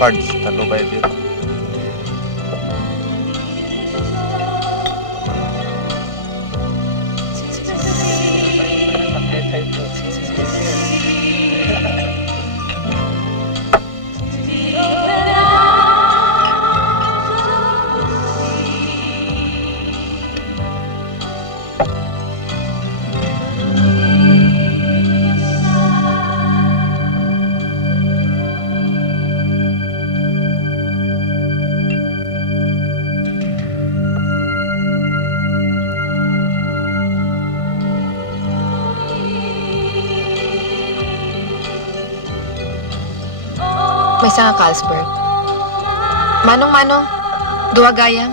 Pards, tatlo ba yun? May sanga Carlsberg. Manong, duwa gayam.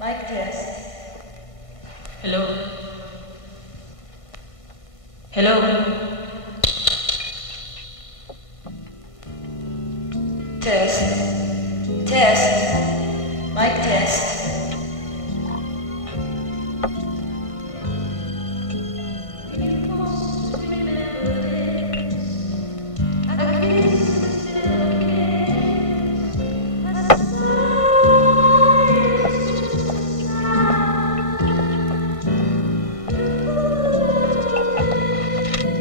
Mic test. Hello. Hello. Test. Test. Mic test.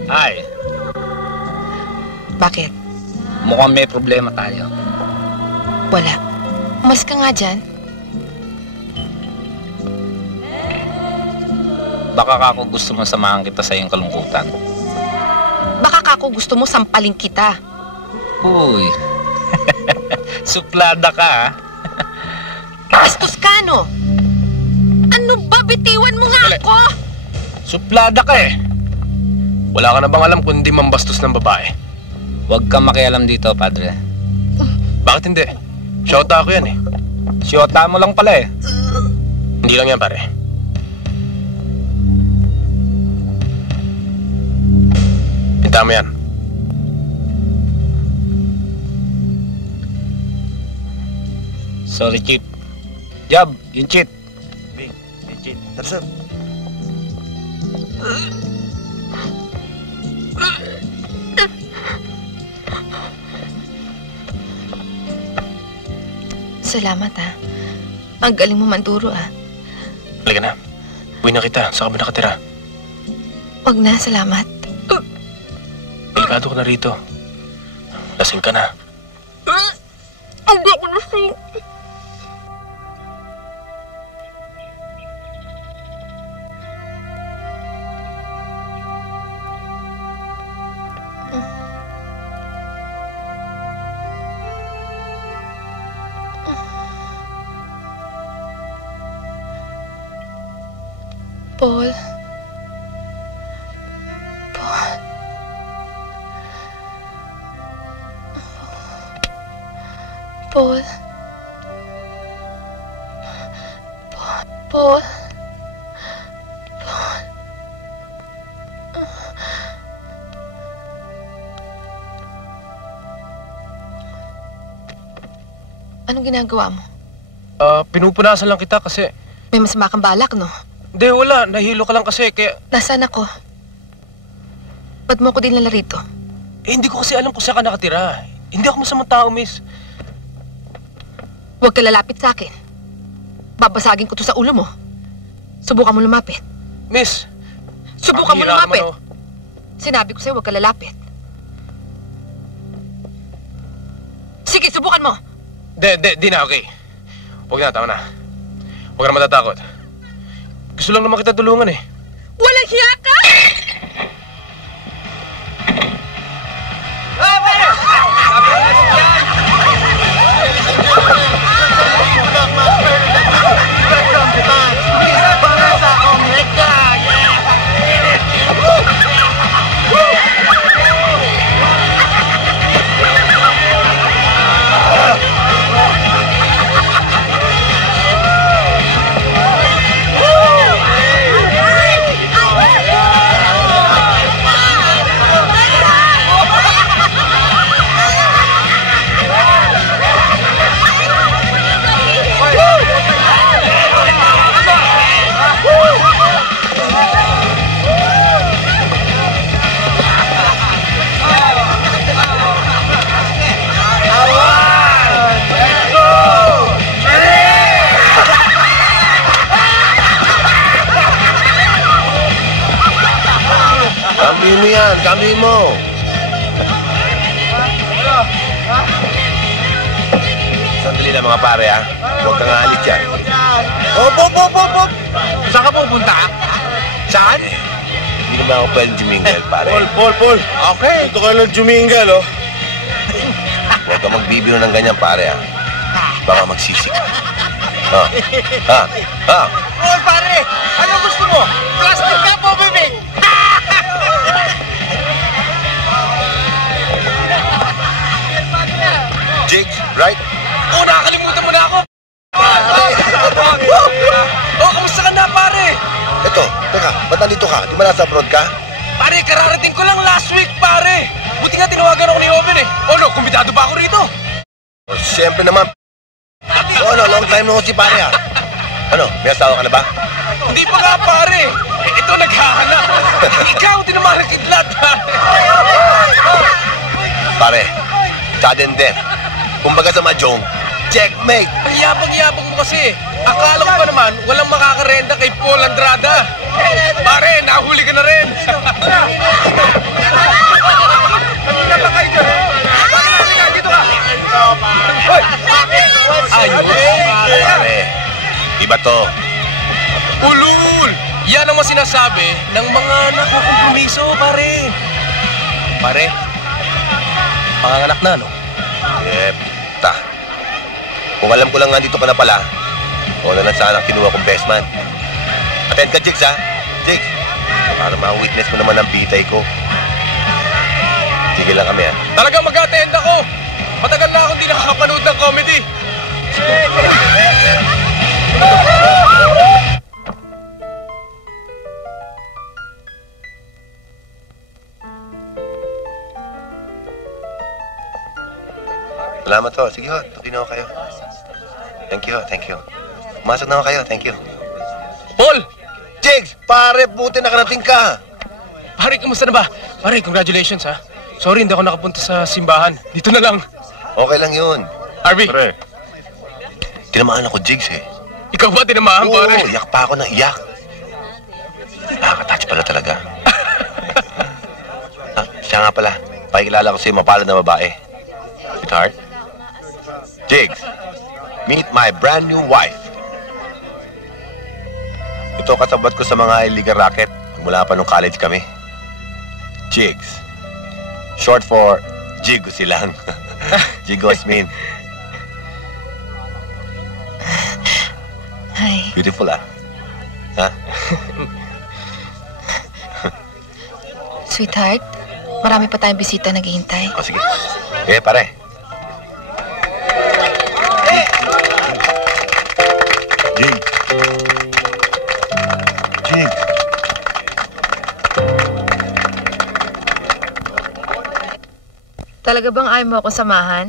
Ay, Bakit? mukhang may problema tayo. Wala. Umalis ka nga dyan. Baka ako gusto mo samahan kita sa iyong kalungkutan. Baka kako gusto mo sampalin kita. Uy, suplada ka ha? Bastos ka, no? Ano ba? Bitiwan mo nga Dali. ako! Suplada ka eh. Wala ka na bang alam kung hindi mambastos ng babae? Huwag kang makialam dito, padre. Bakit hindi? Shota ako yan eh. Shota mo lang pala eh. Hindi lang yan, pare. Pinta mo yan. Sorry, Chip. Jab, yung cheat. Bing, yung cheat. Tarsap. Salamat, ha. Ang galing mo manduro, ah. Halika na. Uwi na kita. Saan ka ba nakatira? Wag na, salamat. Delikado ka na rito. Lasing ka na. Hindi ako lasing. Paul. Paul. Paul. Paul. Anong ginagawa mo? Pinupunasan lang kita kasi... May masama kang balak, no? Hindi, wala. Nahilo ka lang kasi kaya... Nasaan ako? Ba't mo ko dinala rito? hindi ko kasi alam kung saan ka nakatira. Hindi ako masamang tao, miss. Huwag ka lalapit sa akin. Babasagin ko to sa ulo mo. Subukan mo lumapit. Miss. Subukan mo ang hira lumapit. naman, oh. Sinabi ko sa'yo, huwag ka lalapit. Sige, subukan mo. Di na, okay. Huwag na, tama na. Huwag ka na matatakot. Gusto lang naman kita tulungan eh. Walang hiya ka! Kambihin mo yan, kambihin mo. Sandali lang mga pare ha. Huwag kang aalis dyan. Op! Saan ka pupunta? Saan? Hindi naman ako pwedeng jumingle, pare. Paul. Okay. Ito ka lang jumingal, oh. Huwag kang magbibiro ng ganyan, pare ha. Baka magsisik. Ha? Oh, pare! Ano gusto mo? Plastic ka po, bibig! Jigs, right? Oh, nakakalimutan mo na ako! Oh, kamusta ka na, pare? Eto, teka, ba't nandito ka? Di ba nasa abroad ka? Pare, kararating ko lang last week, pare! Buti nga tinawagan ako ni Owen eh. Oh no, kumbitado ba ako rito? Oh, siyempre naman. Oh, no, long time no si pare ha. Ano, may asawa ka na ba? Hindi pa nga, pare! Ito, naghahanap! Ikaw, tinamaan ng kidlat, pare! Pare, sudden death. Kumbaga sa mahjong, checkmate. Ang yabang-yabang mo kasi. Akala ko pa naman, walang makakarenda kay Paul Andrada. Pare, nahuli ka na rin. Ayun. Pare, iba to. Ulul! Yan ang mga sinasabi ng mga nakukompromiso, pare. Pare, panganganak na, no? Ta. Kung alam ko lang nga dito ka na pala, o na lang sana kinuha kong best man. Attend ka, Jigs, ha? Jigs, para ma-witness mo naman ang bitay ko. Sige lang kami, ha? Talagang mag-attend ako. Matagal na akong di nakakapanood ng comedy. Salamat ho. Sige ho, tuloy na ho kayo. Thank you. Pumasok na ho kayo, thank you. Paul! Jigs, pare, buti nakarating ka. Pare, kamusta na ba? Pare, congratulations, ha? Sorry, hindi ako nakapunta sa simbahan. Dito na lang. Okay lang yun. Harvey, Pare, tinamaan ako, Jigs, eh. ikaw ba tinamaan, pare? Oo, iyak pa ako ng iyak. Nakaka-touch pala talaga. Siya nga pala. Pakikilala ko sa'yo mapalad na babae. Sweetheart. Jigs, meet my brand new wife. Ito kasabot ko sa mga illegal racket mula pa nung college kami. Jigs. Short for Jigo silang. Jigos mean. Hi. Beautiful, ah. Ha? Sweetheart, marami pa tayong bisita naghihintay. O, sige. Pare. Jig. Talaga bang ayaw mo akong samahan?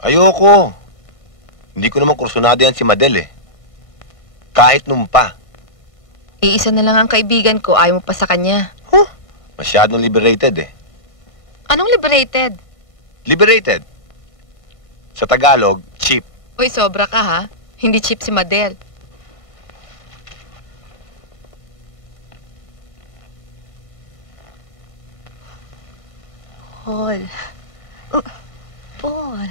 Ayoko. Hindi ko naman kursunado yan si Madel, eh. Kahit nung pa. Iisa na lang ang kaibigan ko, ayaw mo pa sa kanya. Masyadong liberated, eh. Anong liberated? Liberated. Sa Tagalog, cheap. Uy, sobra ka ha? Hindi cheap si Madel. Paul. Paul.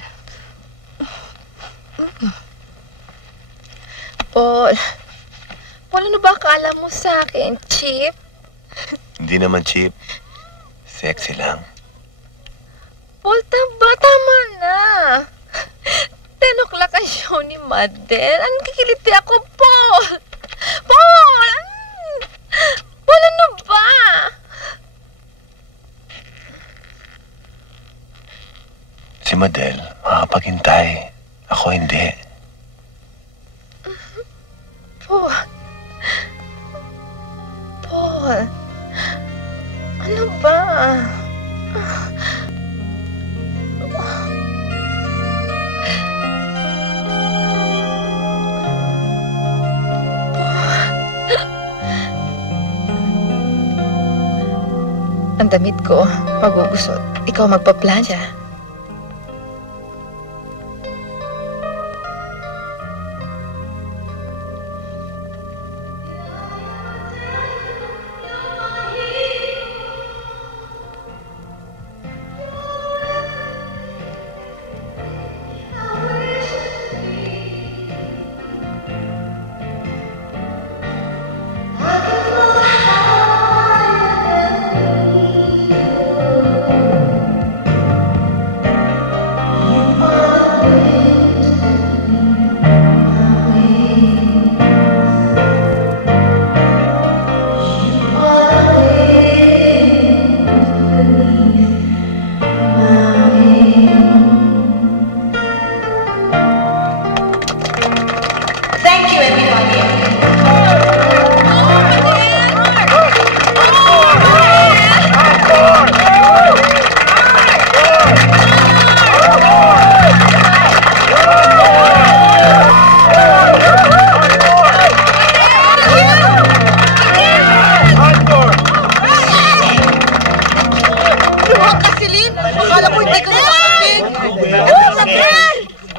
Paul. Paul, ano ba akala mo sa akin? Cheap? Hindi naman cheap. Sexy lang. Paul, tama na. 10 o'clock ang show ni Madel. Ang kikiliti ako, Paul. Paul! Paul, ano ba? Si Madel, makapaghintay. Ako hindi. Paul. Paul. Ano ba? Ang damit ko, magugusot. Ikaw magpa-playa.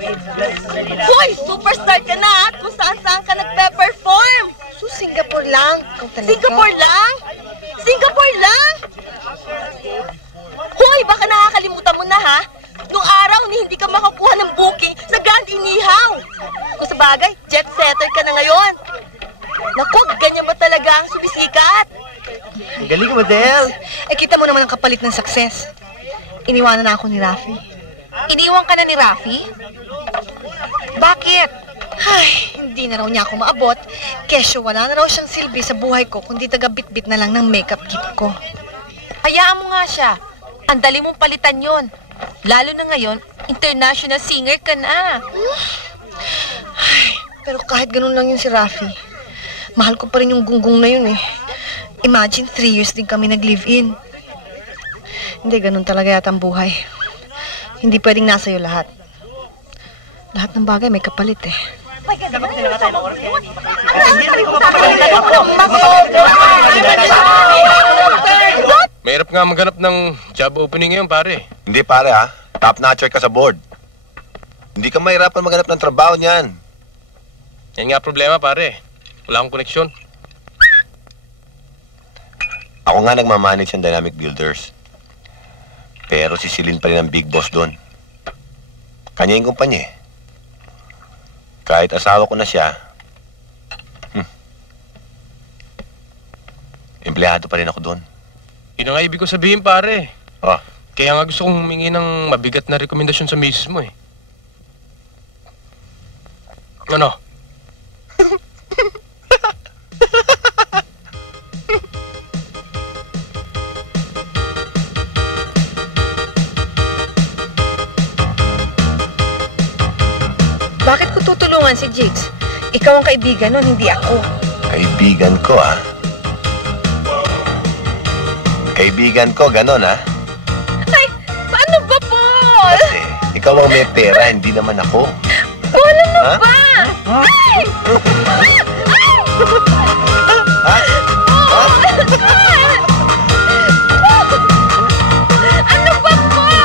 Hoy, superstar ka na at kung saan-saan ka nagpe-perform. So, Singapore lang. Singapore lang? Singapore lang? Hoy, baka nakakalimutan mo na ha? Nung araw ni hindi ka makakuha ng booking sa Grand Inihaw. Kung sa bagay, jet setter ka na ngayon. Naku, ganyan ba talaga ang sumisikat? Ang galing mo, Del. Eh, kita mo naman ang kapalit ng success. Iniwanan na ako ni Rafi. Iniwan ka na ni Rafi? Bakit? Ay, hindi na raw niya ako maabot. Kesyo wala na raw siyang silbi sa buhay ko kundi taga-bit-bit na lang ng makeup kit ko. Hayaan mo nga siya. Ang dali mong palitan yon. Lalo na ngayon, international singer ka na. Ay, pero kahit ganun lang yun si Rafi, mahal ko pa rin yung gunggong na yun eh. Imagine 3 years din kami nag-live-in. Hindi, ganun talaga yata ang buhay. Hindi pwedeng nasa iyo lahat. Lahat ng bagay may kapalit eh. Mahirap nga maghanap ng job opening ngayon, pare. Hindi pare ha. Top-notcher ka sa board. Hindi ka mahirapan maghanap ng trabaho niyan. Yan nga problema, pare. Wala akong koneksyon. Ako nga nagmamanage ng Dynamic Builders. Pero si Celine pa rin ang big boss doon. Kanya yung kumpanya eh. Kahit asawa ko na siya, empleyado pa rin ako doon. Yun ang nga ibig ko sabihin, pare. Oh, Kaya nga gusto kong humingi ng mabigat na rekomendasyon sa misis mo eh. Ano? Bakit ko tutulungan si Jigs? Ikaw ang kaibigan nun, hindi ako. kaibigan ko ha. Kaibigan ko, ganon ha. Ay, paano ba, Paul? Kasi ikaw ang may pera, hindi naman ako. Paul, ano Ha? ba? Ay! Ha? Ano ba, Paul?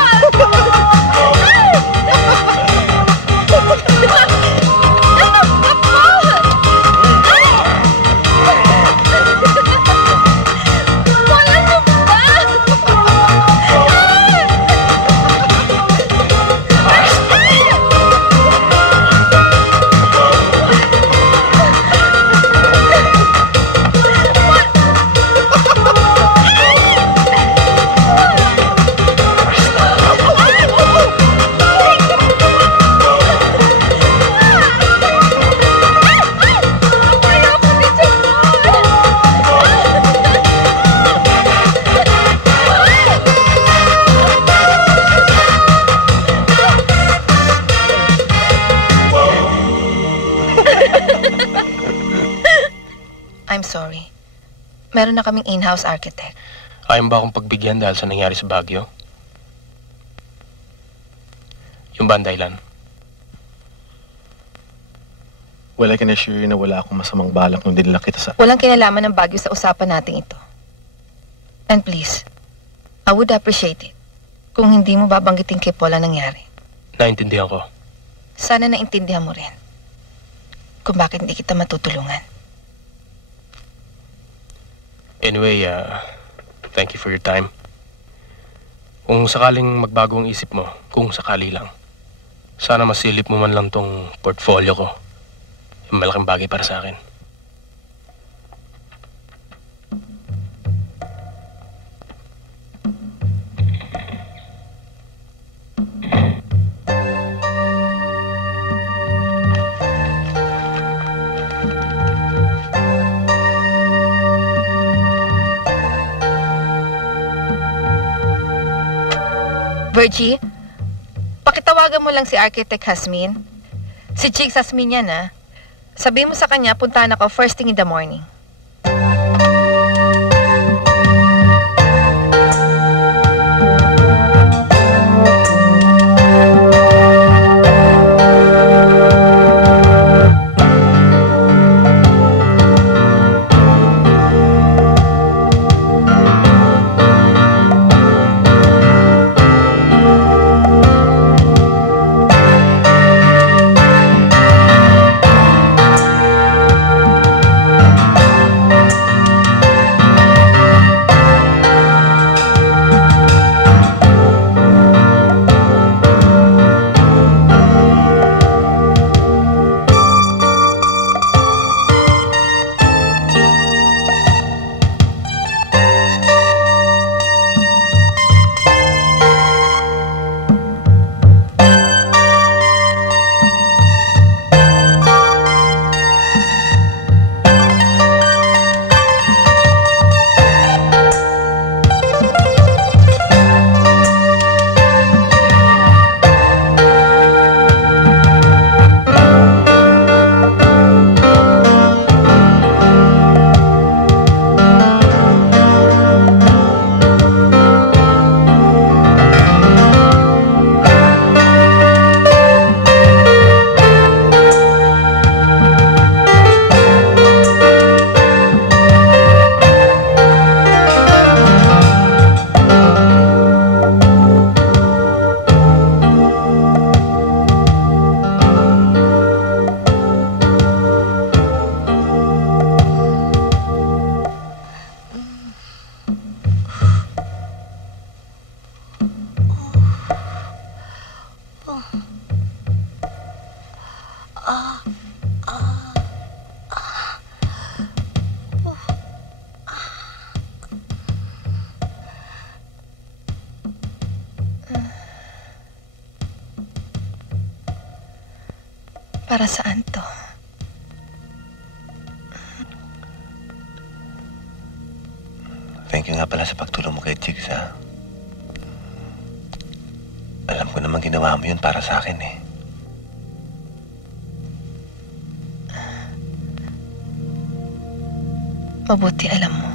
Meron na kaming in-house architect. Ayaw ba akong pagbigyan dahil sa nangyari sa Baguio? Yung ba ang dahilan? Well, I can assure you na wala akong masamang balak nung dinala kita sa... Walang kinalaman ng Baguio sa usapan natin ito. And please, I would appreciate it kung hindi mo babanggitin kay Paul ang nangyari. Naintindihan ko. Sana naintindihan mo rin kung bakit hindi kita matutulungan. Anyway, thank you for your time. Kung sakaling magbago ang isip mo, kung sakali lang, sana masilip mo man lang tong portfolio ko. Yung malaking bagay para sa akin. Virgie, pakitawagan mo lang si Architect Hasmin. Si Jigs Hasmin yan, ah. Sabihin mo sa kanya, puntahan ako first thing in the morning. Para saan to? Thank you nga pala sa pagtulong mo kay Jigs, ha? Alam ko naman ginawa mo yun para sa akin, eh. Mabuti alam mo.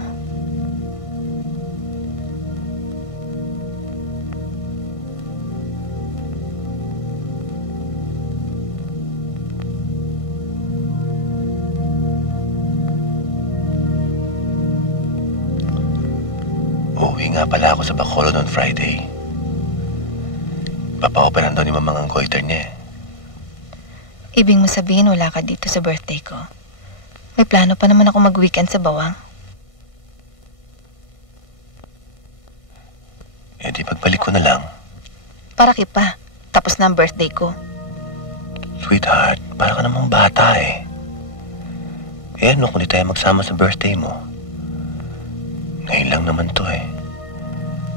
Uuwi nga pala ako sa Bacolod on Friday. Papa-operan daw ni Mamang ang goiter niya, eh. Ibig mo sabihin wala ka dito sa birthday ko. May plano pa naman ako mag-weekend sa Bawang. Eh di pagbalik ko na lang. Para pa. Tapos na ang birthday ko. Sweetheart, para ka namang bata, eh. Eh ano kung di tayo magsama sa birthday mo? Ngayon lang naman to, eh.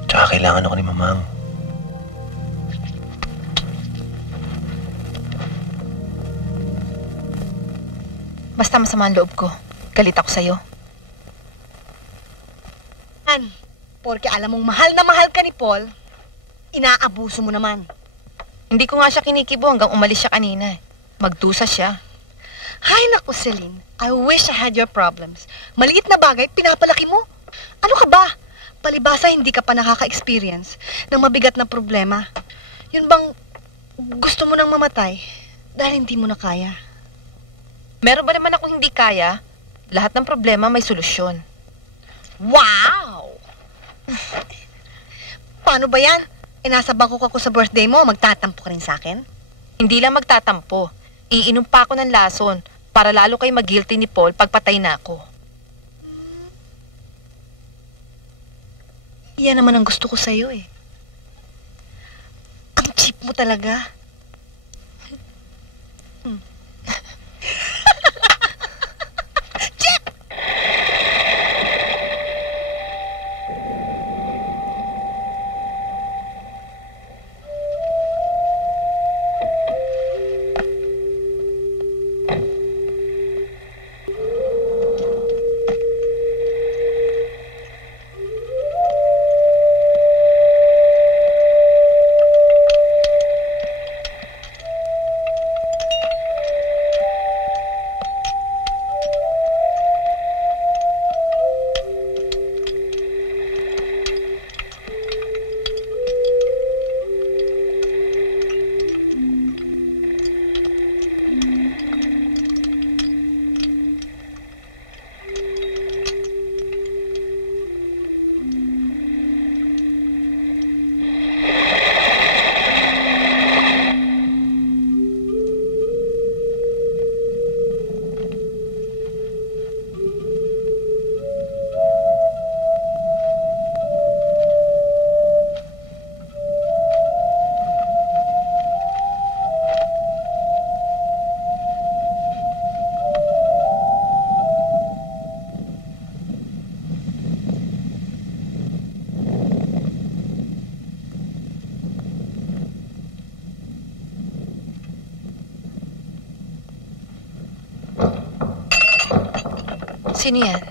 Tsaka kailangan ako ni Mamang. Basta masama ang loob ko. Galit ako sa'yo. Porque alam mong mahal na mahal ka ni Paul, inaabuso mo naman. Hindi ko nga siya kinikibo hanggang umalis siya kanina. Magdusa siya. Hay naku, Celine. I wish I had your problems. Maliit na bagay, pinapalaki mo. Ano ka ba? Palibasa hindi ka pa nakaka-experience ng mabigat na problema. Yun bang gusto mo nang mamatay dahil hindi mo na kaya? Meron ba naman ako hindi kaya? Lahat ng problema may solusyon. Wow! Paano ba yan? Nasa bangko ako sa birthday mo, magtatampo ka rin sa akin? Hindi lang magtatampo. Iinom pa ako ng lason para lalo kayo mag-guilty ni Paul pagpatay na ako. Yan naman ang gusto ko sa'yo eh. Ang cheap mo talaga. Cheap! Sino yan?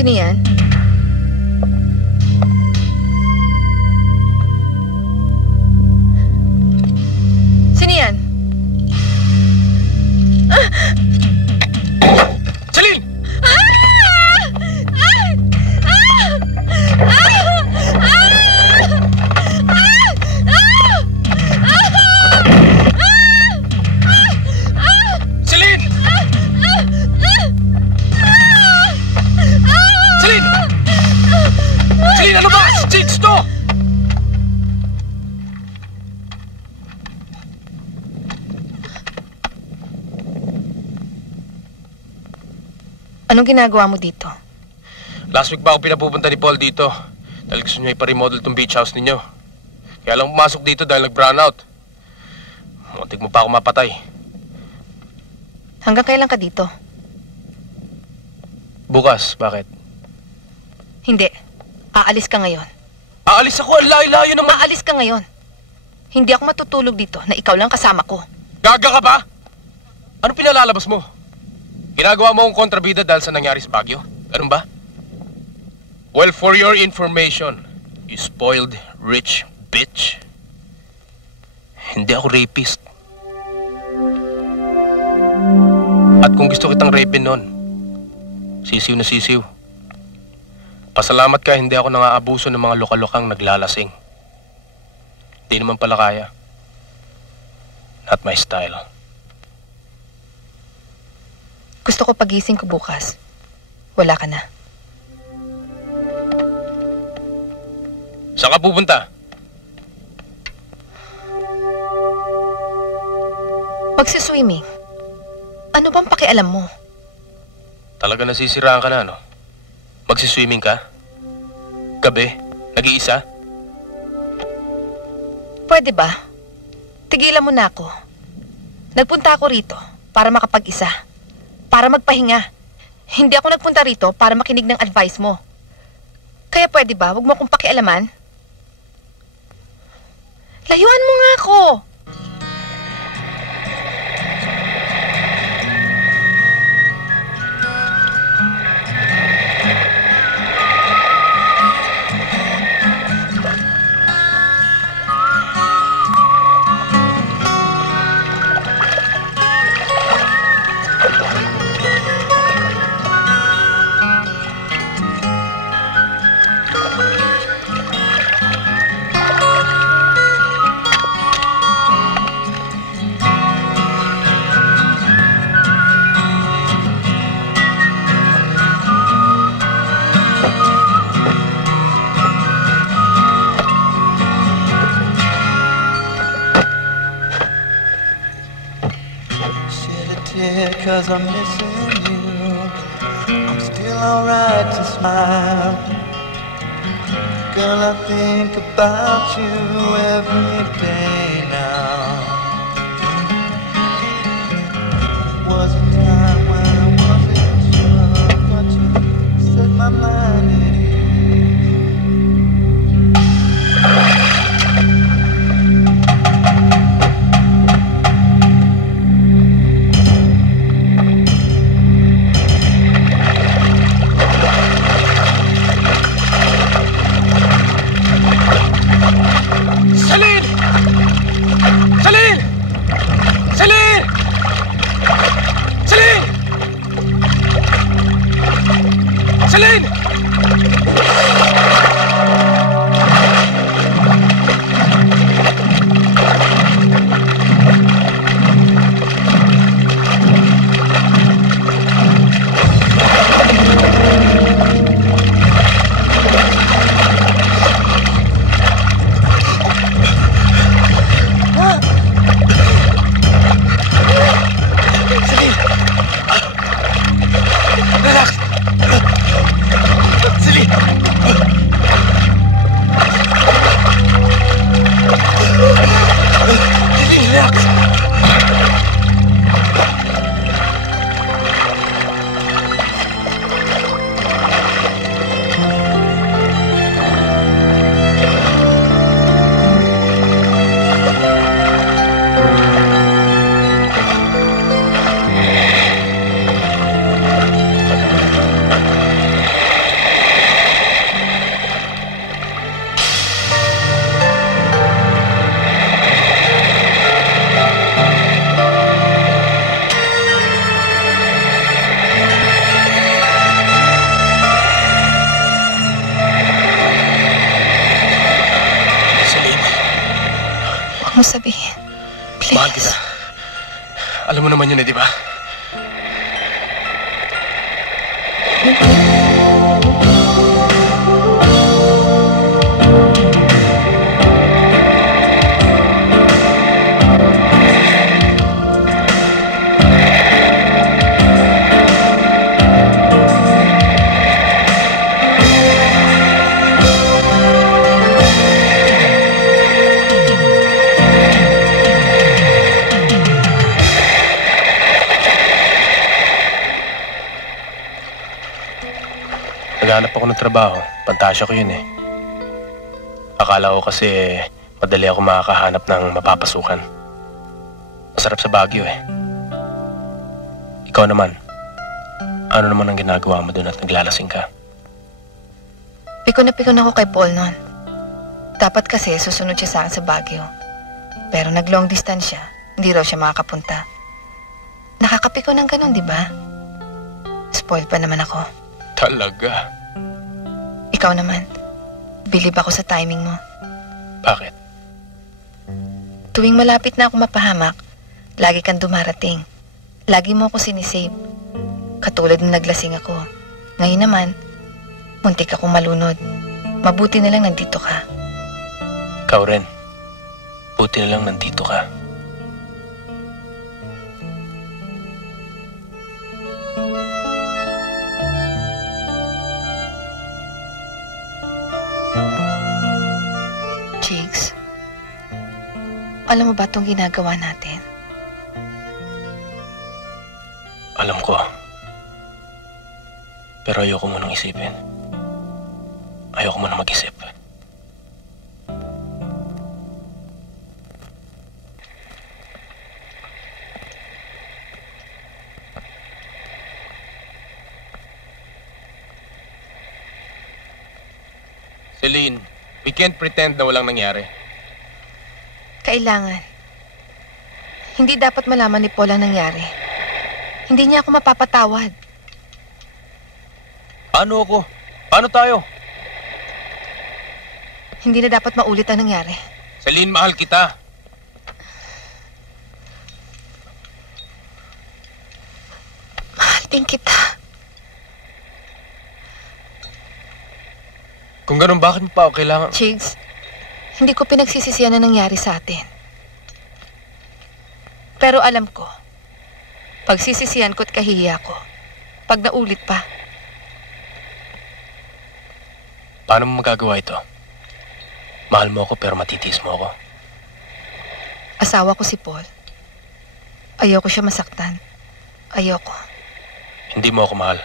Sino yan? Sino yan? Celine! Celine! Celine! Celine, ano ba? Stage to! Anong ginagawa mo dito? Last week ba ako pinapupunta ni Paul dito? Dahil gusto niya ipa-remodel tong beach house ninyo. Kaya lang pumasok dito dahil nag-brown out. Muntik mo pa ako mapatay. Hanggang kailan ka dito? Bukas, bakit? Hindi. Aalis ka ngayon. Aalis ako, ang layo-layo naman. Aalis ka ngayon. Hindi ako matutulog dito na ikaw lang kasama ko. Gaga ka ba? Ano pinalalabas mo? Ginagawa mo akong kontrabida dahil sa nangyari sa Baguio? Ganun ba? Well, for your information, you spoiled rich bitch. Hindi ako rapist. At kung gusto kitang rapin nun, sisiw na sisiw. Pasalamat ka, hindi ako nangaabuso ng mga lokal-lokang naglalasing. Hindi naman pala kaya. Not my style. Gusto ko pagising ko bukas. Wala ka na. Saan ka pupunta? Magsiswimming. Ano bang pakialam mo? Talaga nasisiraan ka na, no? Magsiswimming ka? Gabi? Nag-iisa? Pwede ba? Tigilan mo na ako. Nagpunta ako rito para makapag-isa. Para magpahinga. Hindi ako nagpunta rito para makinig ng advice mo. Kaya pwede ba, huwag mo akong pakialaman? Layuan mo nga ako! Cause I'm missing you. I'm still alright to smile. Girl, I think about you every day now. Was a time when I wasn't sure, but you set my mind at ease. Mo sabihin. Please. Mahal kita. Alam mo naman yun eh, di ba? Naghanap ako ng trabaho. Pantasya ko yun eh. Akala ko kasi madali ako makakahanap ng mapapasukan. Masarap sa Baguio eh. Ikaw naman, ano naman ang ginagawa mo doon at naglalasing ka? Pikon ako kay Paul noon. Dapat kasi susunod siya sa akin sa Baguio. Pero nag-long distance siya. Hindi raw siya makakapunta. Nakakapikon ng ganun, di ba? Spoiled pa naman ako. Talaga? Ikaw naman, bilib ako sa timing mo. Bakit? Tuwing malapit na ako mapahamak, lagi kang dumarating. Lagi mo ako sinisave. Katulad nung naglasing ako. Ngayon naman, muntik akong malunod. Mabuti na lang nandito ka. Ikaw rin. Buti na lang nandito ka. Alam mo ba itong ginagawa natin? Alam ko. Pero ayoko munang isipin. Ayoko munang mag-isip. Celine, we can't pretend na walang nangyari. Kailangan. Hindi dapat malaman ni Paul ang nangyari. Hindi niya ako mapapatawad. Paano ako? Paano tayo? Hindi na dapat maulit ang nangyari. Celine, mahal kita. Mahal din kita. Kung ganun, bakit mo pa ako kailangan... Chigs, hindi ko pinagsisisiyan na nangyari sa atin. Pero alam ko, pagsisisiyan ko at kahihiya ko, pag naulit pa. Paano mo magagawa ito? Mahal mo ako pero matitiis mo ako. Asawa ko si Paul. Ayoko siya masaktan. Ayoko. Hindi mo ako mahal.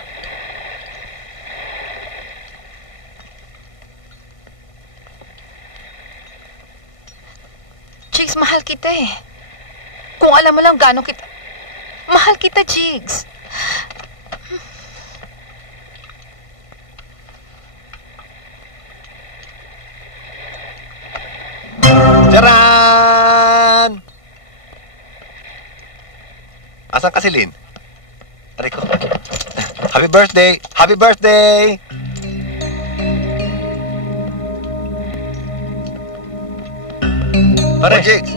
Jigs, mahal kita eh. Kung alam mo lang gano'n kita... Mahal kita, Jigs. Charan! Asan ka si Lynn? Aray ko. Happy birthday! Happy birthday! Pare, Jigs.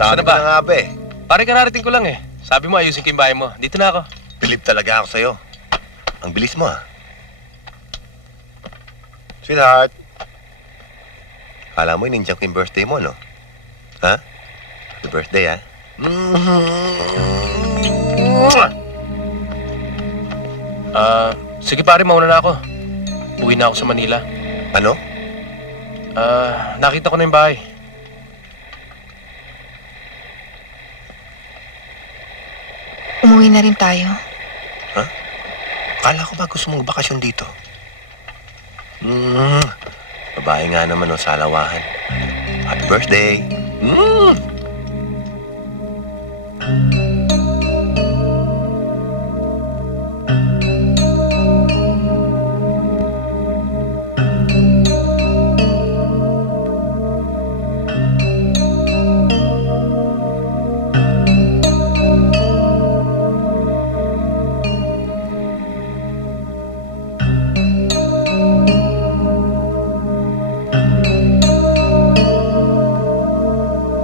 Saan na Sabi ba? ko na nga ba eh. pare kararating ko lang eh. Sabi mo ayusin ko yung bahay mo. Dito na ako. Bilib talaga ako sa'yo. Ang bilis mo ah. Sweetheart. Kala mo ininjak ko yung birthday mo, no? Ha? Happy birthday, ha? Sige pare, mauna na ako. Uwi na ako sa Manila. Ano? Nakita ko na yung bahay. Umuwi na rin tayo. Ha? Kala ko ba gusto mong bakasyon dito? Babae nga naman o sa alawahan. Happy birthday!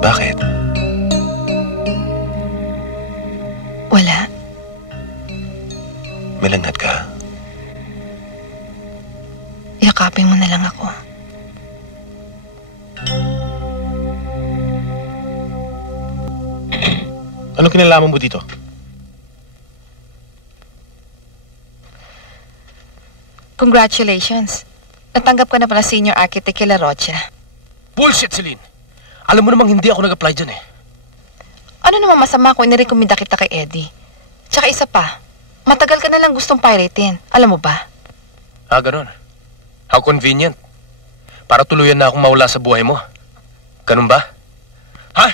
Bakit? Wala. May lagnat ka? Yakapin mo na lang ako. Anong kinalaman mo dito? Congratulations. Natanggap ka na pala senior architect kay La Rocha. Bullshit, Celine! Alam mo namang hindi ako nag-apply dyan eh. Ano naman masama kung inirekomenda kita kay Eddie? Tsaka isa pa, matagal ka na lang gustong piratein. Alam mo ba? Ganon. How convenient. Para tuluyan na akong mawala sa buhay mo. Ganun ba? Ha?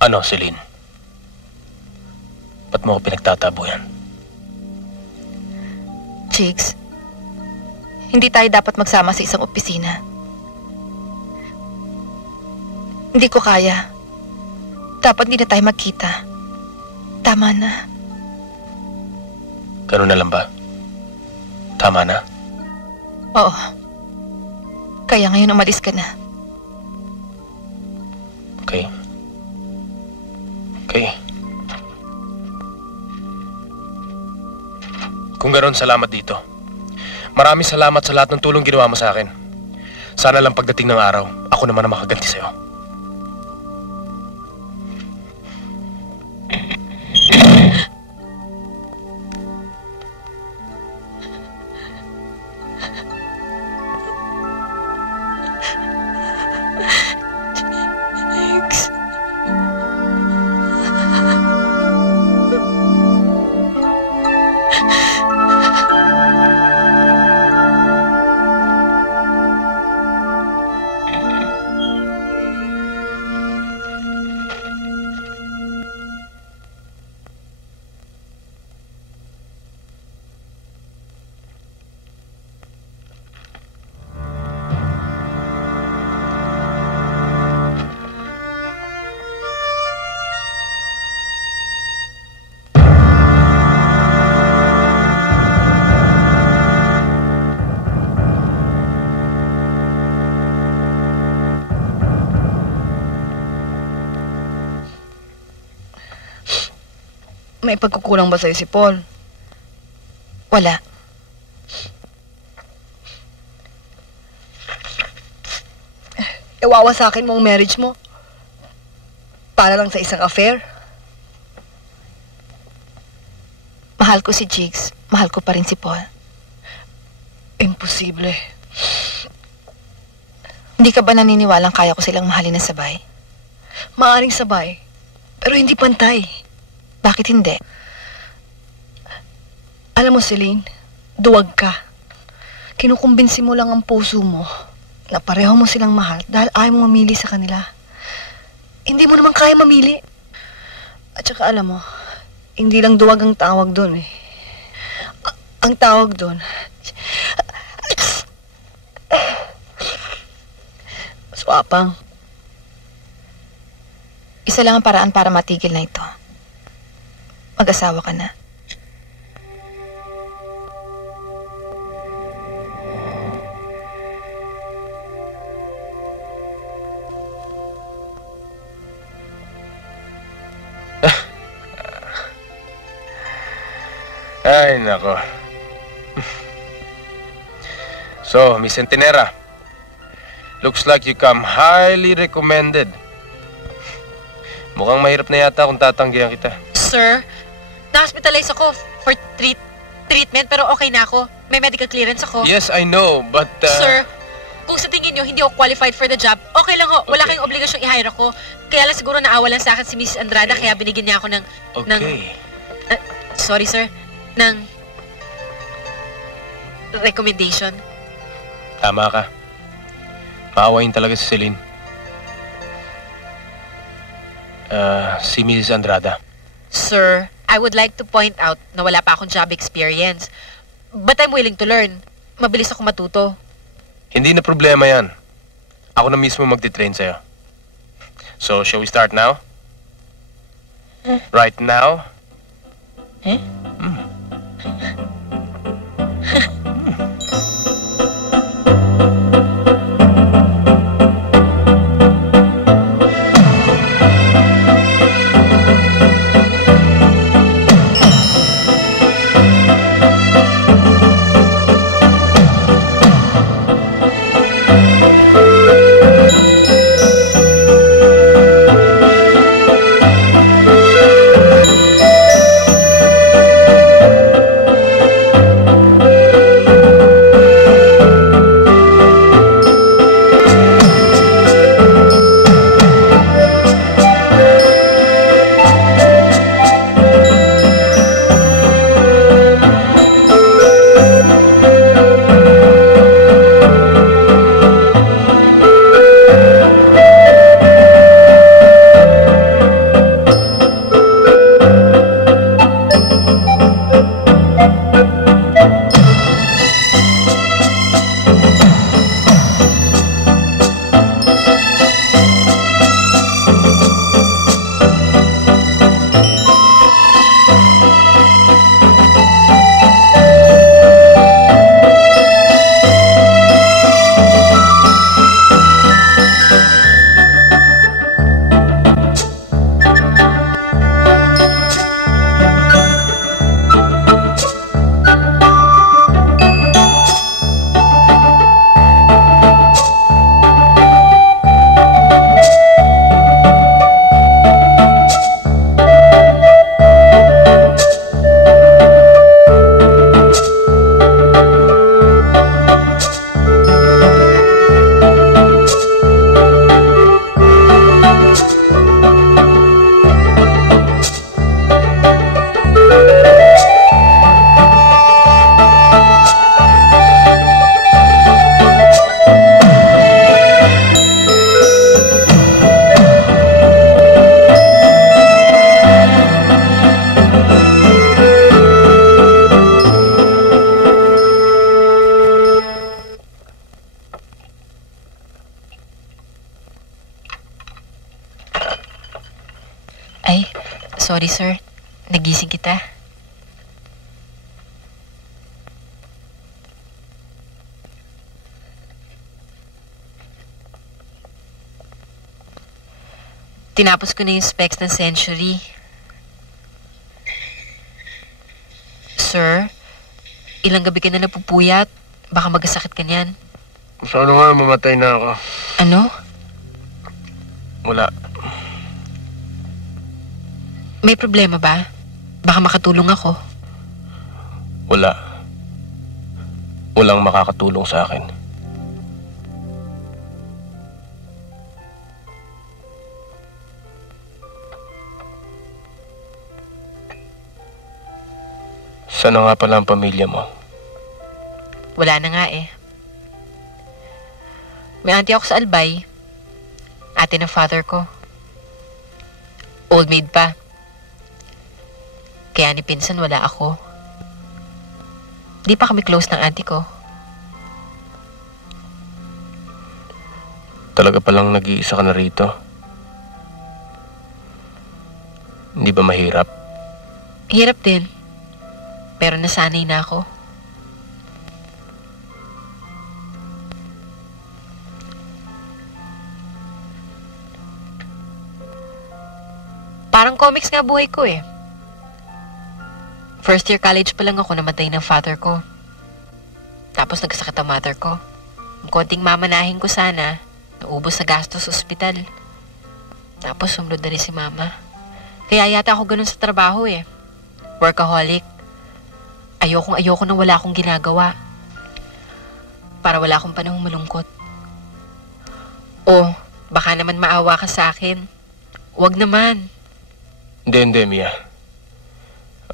Ano, Celine? Ba't mo ako pinagtatabo yan? Jigs, hindi tayo dapat magsama sa isang opisina. Hindi ko kaya. Dapat hindi na tayo magkita. Tama na. Ganun na lang ba? Tama na? Oo. Kaya ngayon umalis ka na. Okay. Okay. Kung ganoon, salamat dito. Maraming salamat sa lahat ng tulong ginawa mo sa akin. Sana lang pagdating ng araw, ako naman ang makaganti sa'yo. May pagkukulang ba sa'yo si Paul? Wala. Iwawasakin mo ang marriage mo? Para lang sa isang affair? Mahal ko si Jigs. Mahal ko pa rin si Paul. Imposible. Hindi ka ba naniniwalang kaya ko silang mahalin na sabay? Maaring sabay, pero hindi pantay. Bakit hindi? Alam mo, Celine, duwag ka. Kinukumbinsi mo lang ang puso mo na pareho mo silang mahal dahil ayaw mo mamili sa kanila. Hindi mo naman kaya mamili. At saka alam mo, hindi lang duwag ang tawag doon eh. Ang tawag doon, swapang. Isa lang ang paraan para matigil na ito. Mag-asawa ka na. Ay, nako. So, Miss Centinera, looks like you come highly recommended. Mukhang mahirap na yata kung tatanggihan kita. Sir, na-hospitalize ako for treatment pero okay na ako. May medical clearance ako. Yes, I know, but... Sir, kung sa tingin nyo hindi ako qualified for the job, okay lang ho. Wala Okay. kayong obligasyong i-hire ako. Kaya lang siguro naawa lang sa akin si Mrs. Andrada kaya binigyan niya ako ng... Okay. Sorry, sir. Ng... recommendation. Tama ka. Maawain talaga si Celine. Si Mrs. Andrada. Sir, I would like to point out na wala pa akong job experience. But I'm willing to learn. Mabilis ako matuto. Hindi na problema yan. Ako na mismo magtitrain sa'yo. So, shall we start now? Right now? Sorry, sir. Nagising kita. Tinapos ko na yung specs ng Century. Ilang gabi ka na napupuyat. Baka magkasakit ka niyan. Sana nga mamatay na ako. Ano? Wala. May problema ba? Baka makatulong ako. Wala. Walang makakatulong sa akin. Sana nga pala ang pamilya mo? Wala na nga eh. May auntie ako sa Albay. Ate ng father ko. Old maid pa. Kaya ni pinsan wala ako. Di pa kami close ng auntie ko. Talaga palang nag-iisa ka na rito? Hindi ba mahirap? Hirap din. Pero nasanay na ako. Parang comics nga buhay ko eh. First year college pa lang ako namatay ng father ko. Tapos nagkasakit ang mother ko. Ang konting mamanahin ko sana, naubos sa gastos sa ospital. Tapos sumunod na rin si mama. Kaya yata ako ganun sa trabaho eh. Workaholic. Ayoko nang wala akong ginagawa. Para wala akong panahong malungkot. O, baka naman maawa ka sa akin. Huwag naman. Hindi, Mia.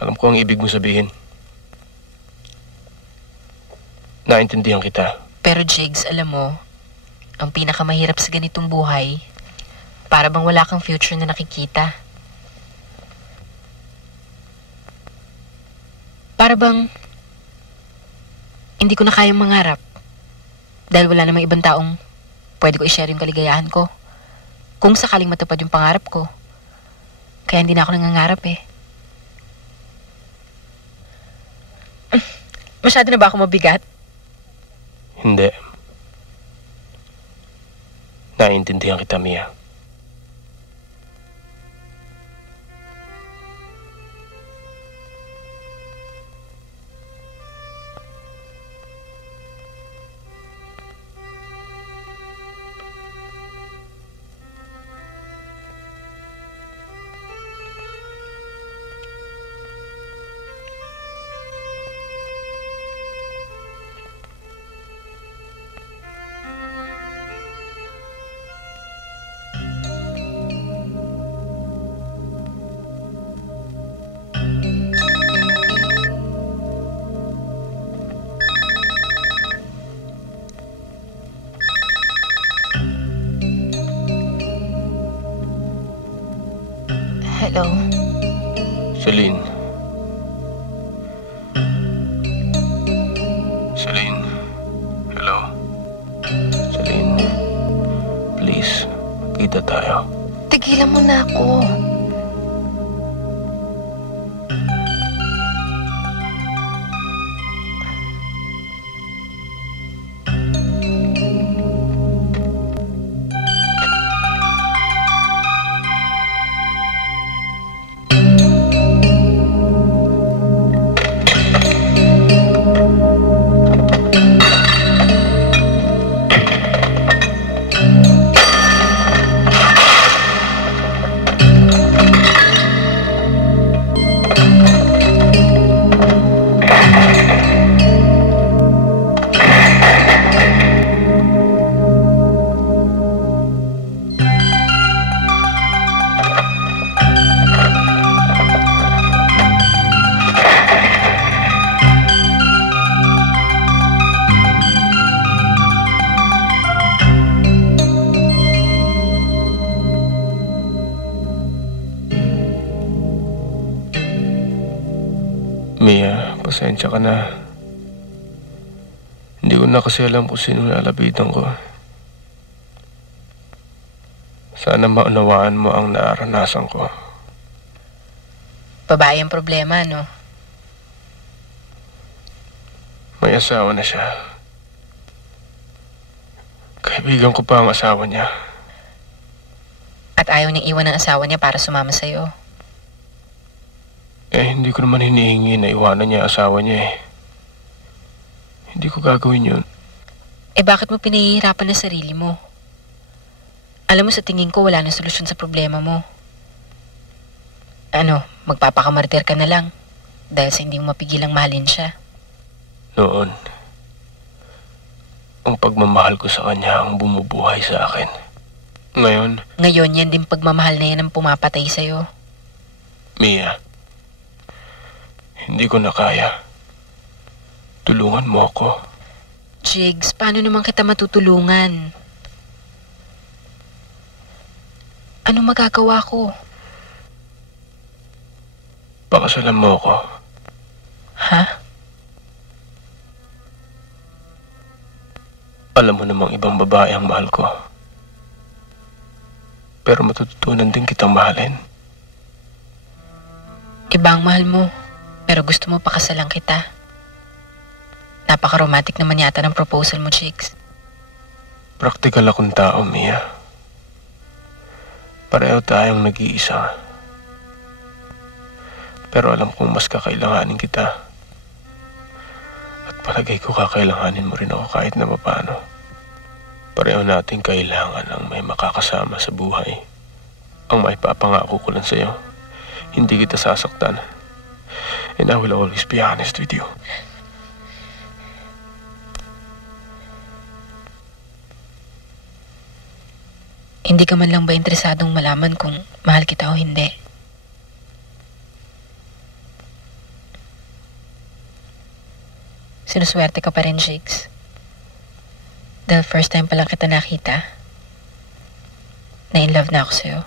Alam ko ang ibig mo sabihin. Naintindihan kita. Pero Jigs, alam mo, ang pinakamahirap sa ganitong buhay, para bang wala kang future na nakikita. Para bang hindi ko na kayang mangarap dahil wala namang ibang taong pwede ko i-share yung kaligayahan ko. Kung sakaling matupad yung pangarap ko, kaya hindi na ako nangangarap eh. Masyado na ba ako mabigat? Hindi. Naiintindihan kita, Mia. Hello? Celine. Celine. Hello? Celine. Please, kita tayo. Tigilan mo na ako. Mia, pasensya ka na. Hindi ko na kasi alam kung sino lalapitan ko. Sana maunawaan mo ang naranasan ko. Babae ang problema, no? May asawa na siya. Kaibigan ko pa ang asawa niya. At ayaw niyang iwan ng asawa niya para sumama sa'yo. Eh, hindi ko naman hinihingi na iwanan niya ang asawa niya eh. Hindi ko gagawin yun. Eh bakit mo pinahihirapan ang sarili mo? Alam mo, sa tingin ko wala na solusyon sa problema mo. Ano, magpapakamartir ka na lang dahil sa hindi mo mapigilang mahalin siya. Noon, ang pagmamahal ko sa kanya ang bumubuhay sa akin. Ngayon, yan din pagmamahal na yan ang pumapatay sa'yo. Mia, hindi ko na kaya. Tulungan mo ako. Jigs, paano naman kita matutulungan? Ano magagawa ko? Pakasalan mo ako. Ha? Alam mo namang ibang babae ang mahal ko. Pero matututunan din kitang mahalin. Iba ang mahal mo, pero gusto mo pakasalan kita. Napaka-romantic naman yata ng proposal mo, Jigs. Praktikal akong tao, Mia. Pareho tayong nag-iisa. Pero alam kong mas kakailanganin kita. At palagay ko kakailanganin mo rin ako kahit na paano. Pareho natin kailangan ang may makakasama sa buhay. Ang maipapangako ko lang sa'yo, hindi kita sasaktan. And I will always be honest with you. Hindi ka man lang ba interesadong malaman kung mahal kita o hindi? Sinuswerte ka pa rin, Jigs. The first time pa lang kita nakita, na in love na ako sa'yo.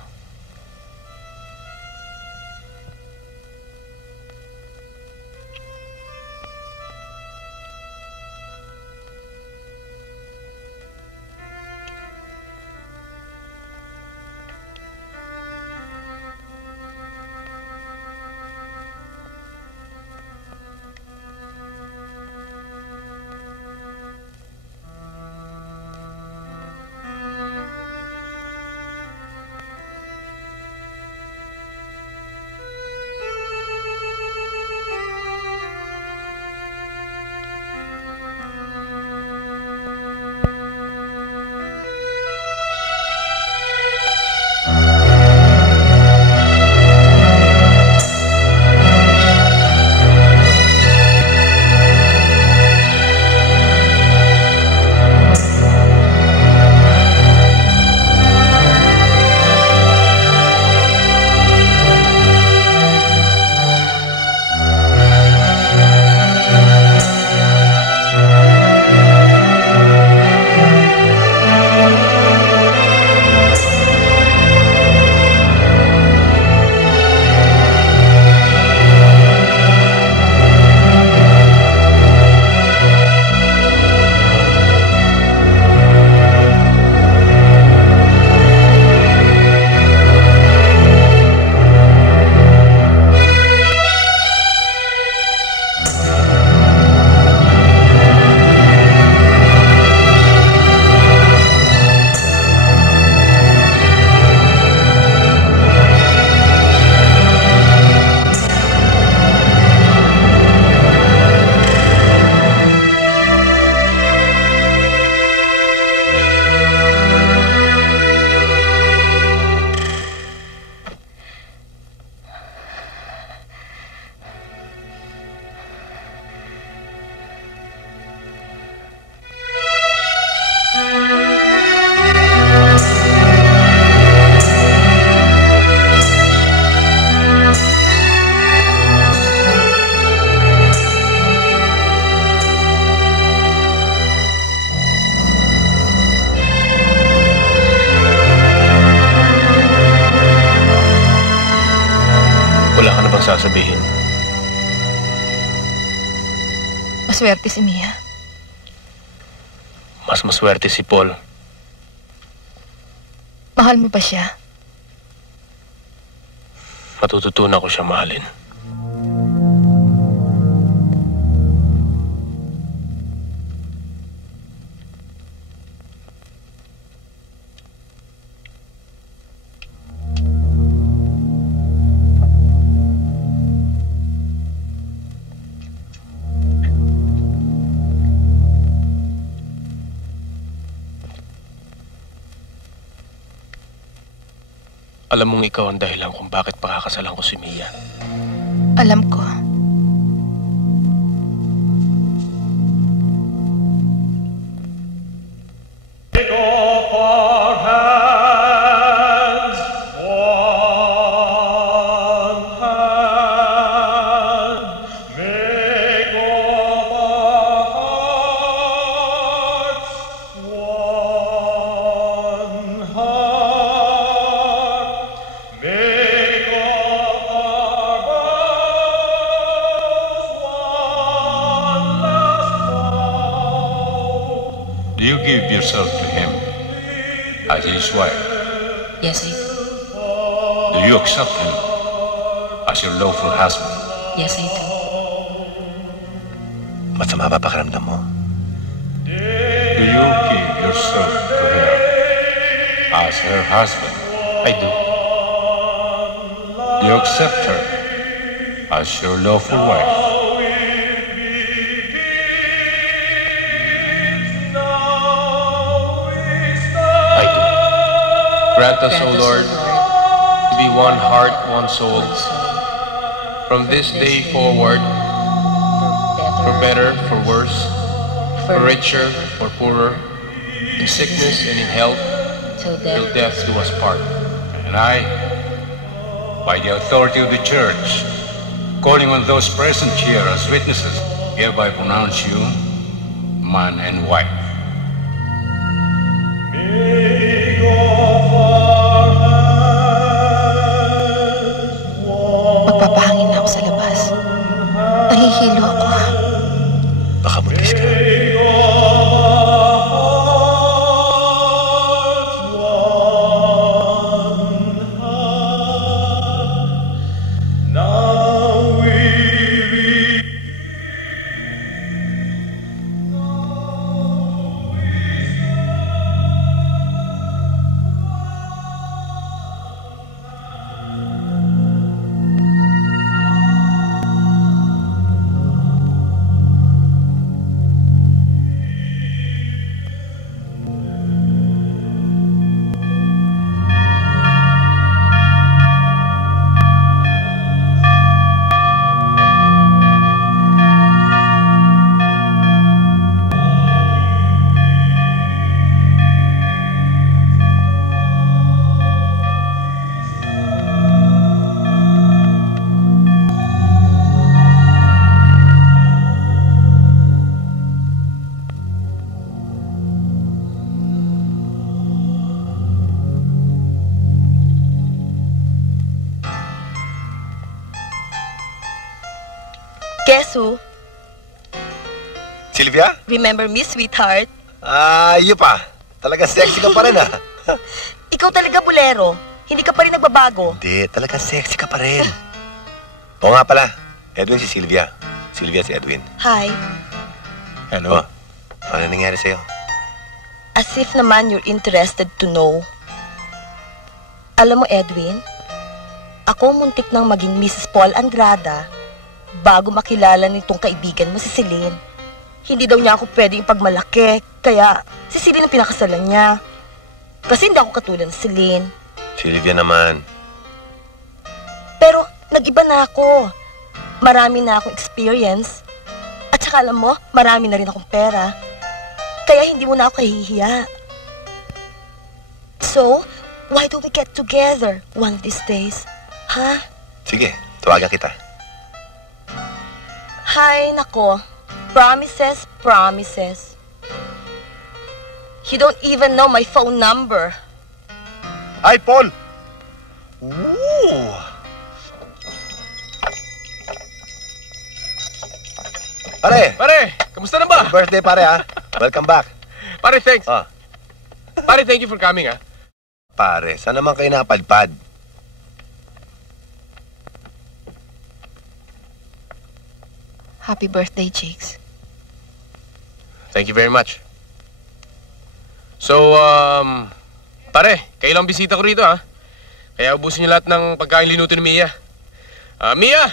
sasabihin. Maswerte si Mia. Mas maswerte si Paul. Mahal mo ba siya? Matututunan ko siya mahalin. Alam mong ikaw ang dahilan kung bakit pakakasalan ko si Mia. Alam ko. Do you give yourself to him as his wife? Yes, I do. Do you accept him as your lawful husband? Yes, I do. Masama ba pakiramdam mo? Do you give yourself to her as her husband? I do. Do you accept her as your lawful wife? I do. Grant us, O Lord, to be one heart, one soul. From this day forward, for better, for worse, for richer, for poorer, in sickness and in health, Till till death. death do us part. And I, by the authority of the church, calling on those present here as witnesses, hereby pronounce you man and wife. Magpapahangin na ako sa labas. Nahihilo ako. Baka buntis ka. Guess who? Sylvia? Remember me, sweetheart? Iyo pa. Talaga sexy ka pa rin ah. Ikaw talaga, Bolero. Hindi ka pa rin nagbabago. Hindi, talaga sexy ka pa rin. Oo nga pala. Edwin si Sylvia. Sylvia si Edwin. Hi. Hello. Ano nangyari sa'yo? As if naman you're interested to know. Alam mo, Edwin, ako muntik nang maging Mrs. Paul Andrada bago makilala nitong kaibigan mo si Celine. Hindi daw niya ako pwedeng ipagmalaki, kaya si Celine ang pinakasalan niya. Kasi hindi ako katulad ni Celine. Sylvia naman. Pero nag-iba na ako. Marami na akong experience. At saka alam mo, marami na rin akong pera. Kaya hindi mo na ako kahihiya. So, why don't we get together one of these days? Ha? Sige, tawagan kita. Hay, nako. Promises, promises. You don't even know my phone number. Hi, Paul! Ooh! Pare! Pare, kamusta na ba? Happy birthday, pare, ha? Welcome back. Pare, thanks. Ah, Pare, thank you for coming, ha? pare, saan naman kayo nakapadpad? Happy birthday, Jakes. Thank you very much. So, pare, kayo lang bisita ko rito, ha? Kaya ubusin niyo lahat ng pagkain linuto ni Mia. Mia!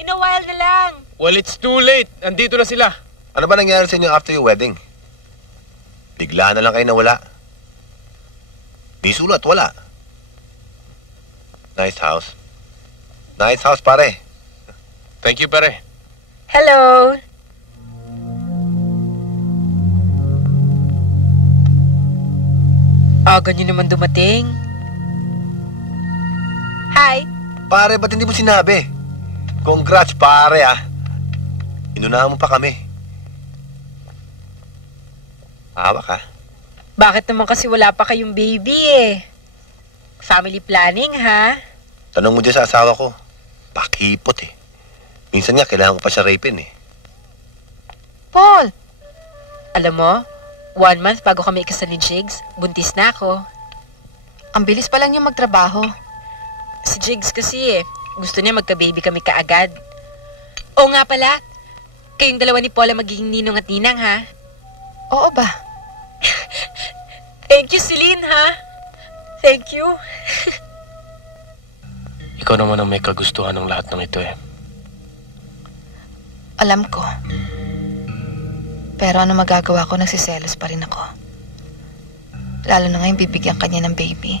In a while na lang. Well, it's too late. Andito na sila. Ano ba nangyari sa inyo after your wedding? Bigla na lang kayo nawala. Di sulat, wala. Nice house. Nice house, pare. Thank you, pare. Hello! Aga niyo naman dumating. Hi! Pare, ba't hindi mo sinabi? Congrats, pare, ah. Inunahan mo pa kami. Hawak, ha? Bakit naman kasi wala pa kayong baby eh? Family planning, ha? Tanong mo dyan sa asawa ko. Pakipot, eh. Minsan nga, kailangan ko pa siya rapin, eh. Paul! Alam mo, 1 month bago kami ikasal ni Jigs, buntis na ako. Ang bilis pa lang yung magtrabaho. Si Jigs kasi gusto niya magka-baby kami kaagad. Oo nga pala, kayong dalawa ni Paula magiging ninong at ninang, ha? Oo ba? Thank you, Celine, ha? Thank you. Ikaw naman ang may kagustuhan ng lahat ng ito, eh. Alam ko. Pero ano magagawa ko, nagsiselos pa rin ako. Lalo na ngayon bibigyan kanya ng baby.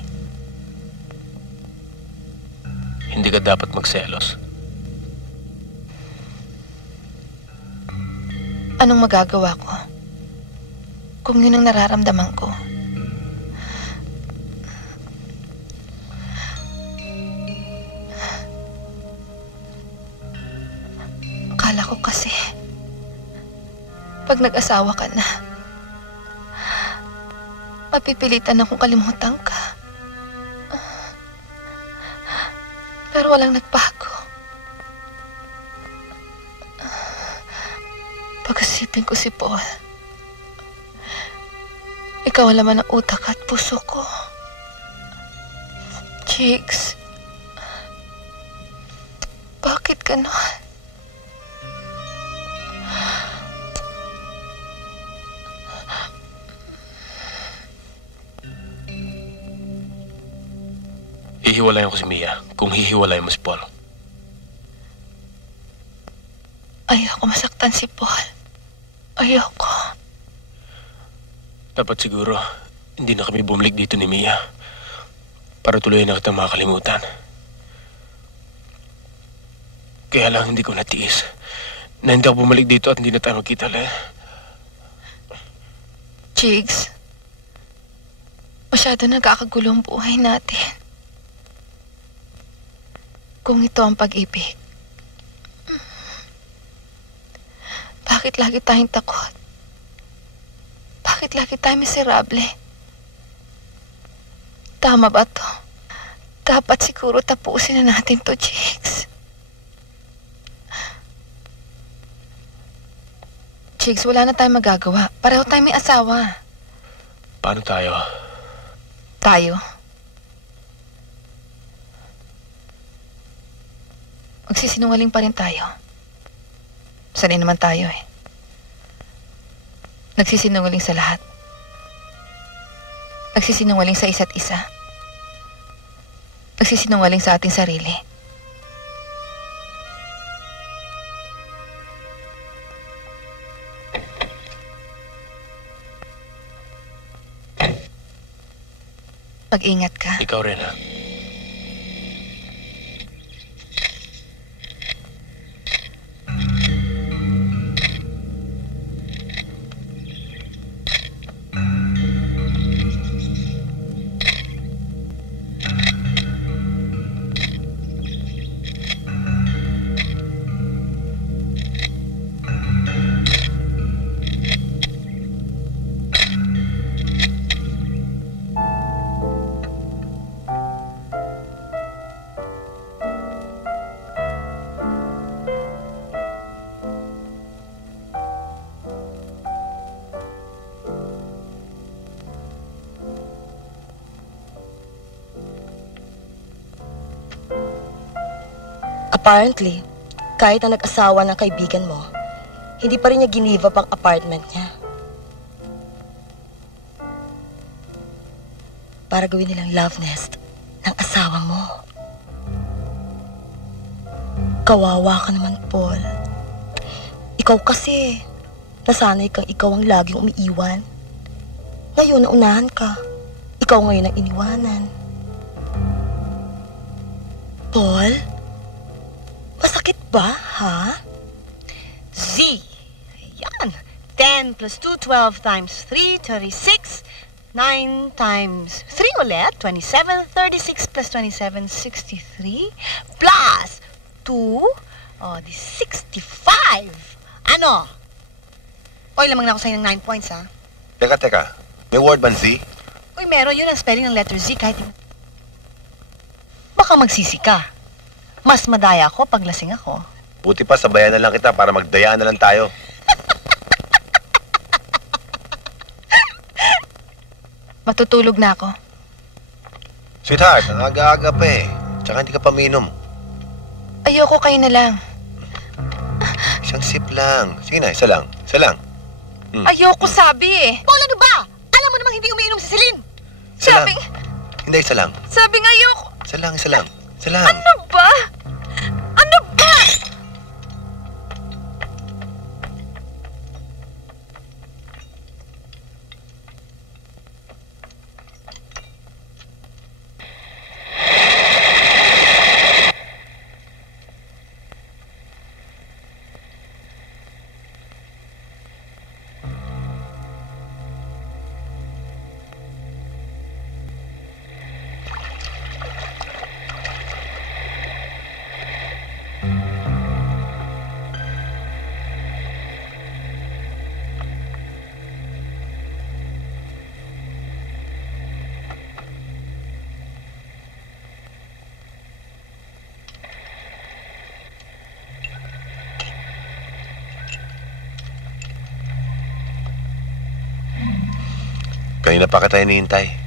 Hindi ka dapat magselos. Anong magagawa ko? Kung yun ang nararamdaman ko. Akala ko kasi, pag nag-asawa ka na, mapipilitan akong kalimutan ka. Pero walang nagbago. Pag-isipin ko si Paul, ikaw ang laman ng utak at puso ko. Jigs, bakit ganon? Hihiwalayan ko si Mia kung hihiwalayan mo si Paul. Ayoko masaktan si Paul. Ayoko. Dapat siguro, hindi na kami bumalik dito ni Mia para tuluyan na kitang makakalimutan. Kaya lang hindi ko natiis na hindi ako bumalik dito at hindi na tayo magkita ulit. Jigs, masyado nagkakagulo ang buhay natin. Kung ito ang pag-ibig, bakit lagi tayong takot? Bakit lagi tayong miserable? Tama ba to? Dapat siguro tapusin na natin to, Jigs. Jigs, wala na tayong magagawa. Pareho tayong may asawa. Paano tayo? Tayo? Magsisinungaling pa rin tayo. Sanay naman tayo eh. Nagsisinungaling sa lahat. Nagsisinungaling sa isa't isa. Nagsisinungaling sa ating sarili. Mag-ingat ka. Ikaw rin, ha? Apparently, kahit na nag-asawa ng kaibigan mo, hindi pa rin niya ginive up ang apartment niya. Para gawin nilang love nest ng asawa mo. Kawawa ka naman, Paul. Ikaw kasi, nasanay kang ikaw ang laging umiiwan. Ngayon, naunahan ka. Ikaw ngayon ang iniwanan. Paul? Masakit ba, ha? Z. Ayan. 10 plus 2, 12 times 3, 36. 9 times 3 ulit, 27. 36 plus 27, 63. Plus 2, di 65. Ano? Oy, lamang na ako sa'yo ng 9 points, ha? Teka. May word man Z? Uy, meron yun ang spelling ng letter Z kahit... Baka magsisi ka. Mas madaya ako pag lasing ako. Buti pa, sabayan na lang kita para magdayaan na lang tayo. Matutulog na ako. Sweetheart, ang aga-aga pa eh. Tsaka hindi ka pa minom. Ayoko, kayo na lang. Isang sip lang. Sige na, isa lang. Ayoko sabi eh. Paul, ano ba? Alam mo namang hindi umiinom si Celine. Hindi, isa lang. Sabi nga ayoko. Isa lang. Ano ba? Kanina pa kita hinihintay.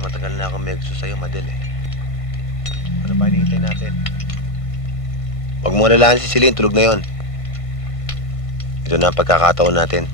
Matagal na akong may gusto sa'yo, Madel eh. Ano ba hinihintay natin? Huwag mo alalaan si Celine, tulog na yon. Ito na ang pagkakataon natin.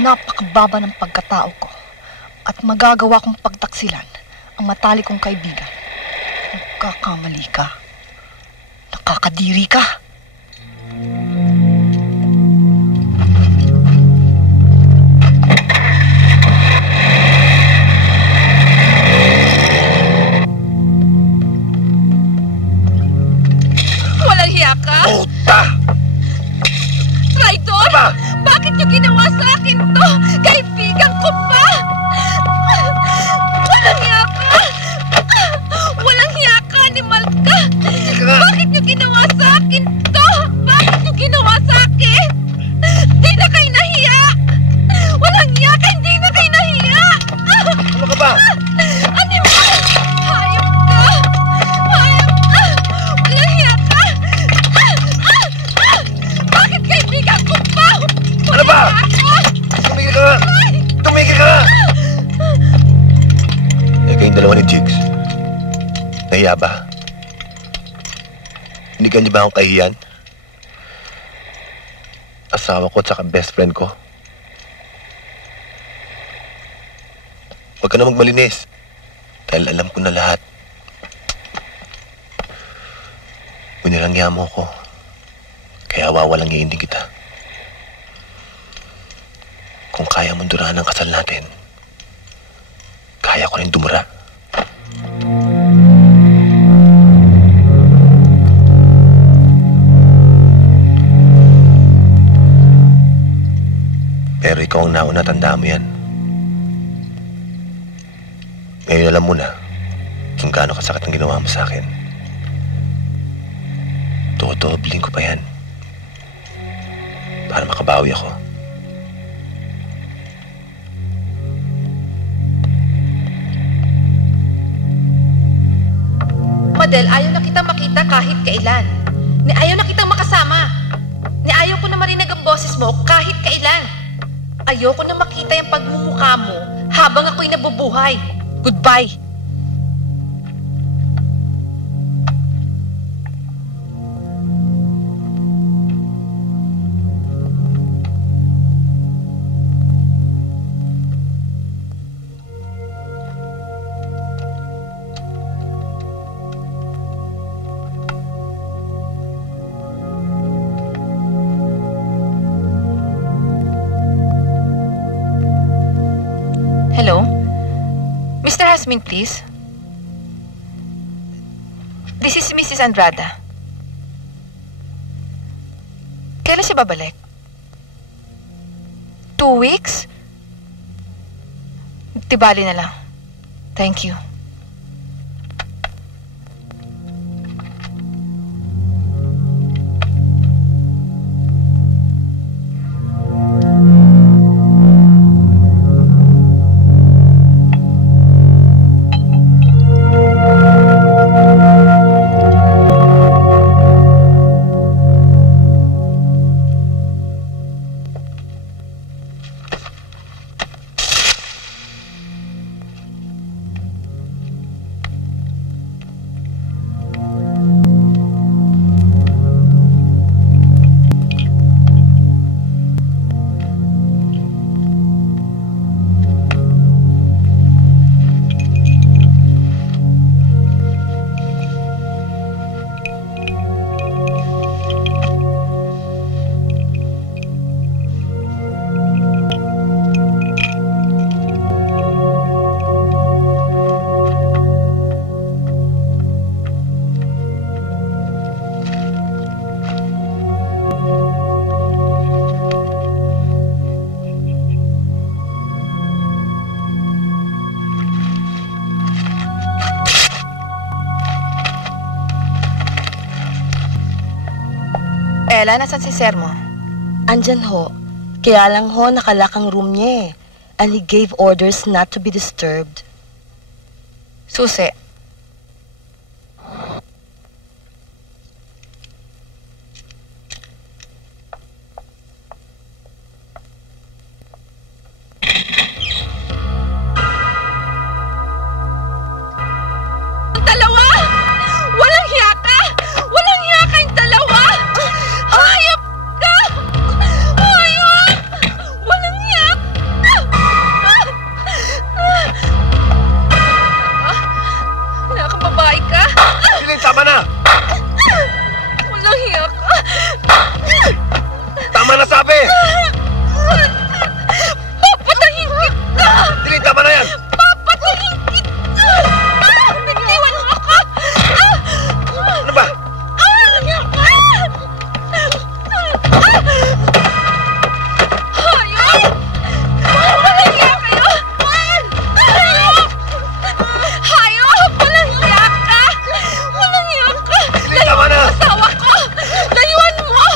Napakababa ng pagkatao ko at magagawa kong pagtaksilan ang matalik kong kaibigan. Nagkakamali ka. Nakakadiri ka. Walang hiya ka? Puta! Traidor! Aba! Bakit niyo ginawa sa akin to? Kaibigan ko pa! Walang hiya ka! Walang hiya ka, animal ka! Bakit niyo ginawa sa akin to? Bakit niyo ginawa sa akin? Di na kayo nahiya! Walang hiya ka! Hindi na kayo nahiya! Ano ka ba? Animal! Hayop ka! Hayop ka! Walang hiya ka! Bakit kaibigan ko pa? Ano ba? Tumigil ka nga! Tumigil ka nga! Eh, kayong dalawa ni Jigs. Nahiya ba? Hinigan niyo ba akong kahiyan? Asawa ko at saka best friend ko. Huwag ka na magmalinis. Dahil alam ko na lahat. Binirangya mo ko. Kaya wawalang iinding kita. Kung kaya mong durahan ang kasal natin, kaya ko rin dumura. Pero ikaw ang nauna, tandaan mo yan. Ngayon alam mo na kung gaano kasakit ang ginawa mo sa akin. Dodobling ko pa yan. Para makabawi ako. Model, ayaw na kitang makita kahit kailan. Ni ayaw na kitang makasama. Ni ayaw ko na marinig ang boses mo kahit kailan. Ayoko na makita yung pagmumukha mo habang ako'y nabubuhay. Goodbye. Hello? Mr. Hasmin, please. This is Mrs. Andrada. Kailan siya babalik? 2 weeks? Tibali na lang. Thank you. Ella, nasan si sir mo? Andyan ho. Kaya lang ho, nakalak ang room niya eh. And he gave orders not to be disturbed. Susi. Dalawa! Walang hiya ka! Walang hiya ka yung dalawa! Hayop ka! Hayop! Walang hiya ka! Wala kang babae ka? Silin, tama na! Walang hiya ka! Tama na sabi! Papatayin kita! Silin, tama na yan! Papatayin kita! Bitiwan mo ako! Ano ba? Walang hiya ka! Hayop! Walang hiya kayo! Hayop! Hayop! Walang hiya ka! Walang hiya ka! Silin, tama na! Asawa ko! Layuan mo!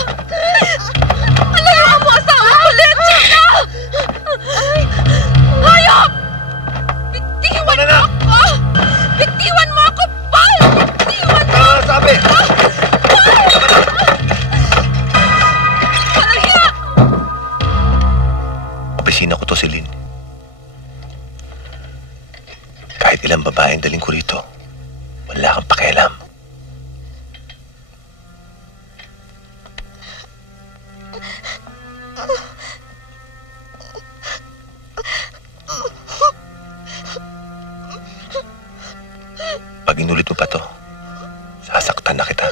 Layuan mo asawa ko! Leche ka! Hayop! Bitiwan Tama na! mo ako! Bitiwan mo ako, Paul! Bitiwan mo! Tama na sabi! Walang hiya! Opisina ko to, Celine. Kahit ilang babaeng daling ko rito, wala kang pakialam. Pag inulit mo pa to, sasaktan na kita.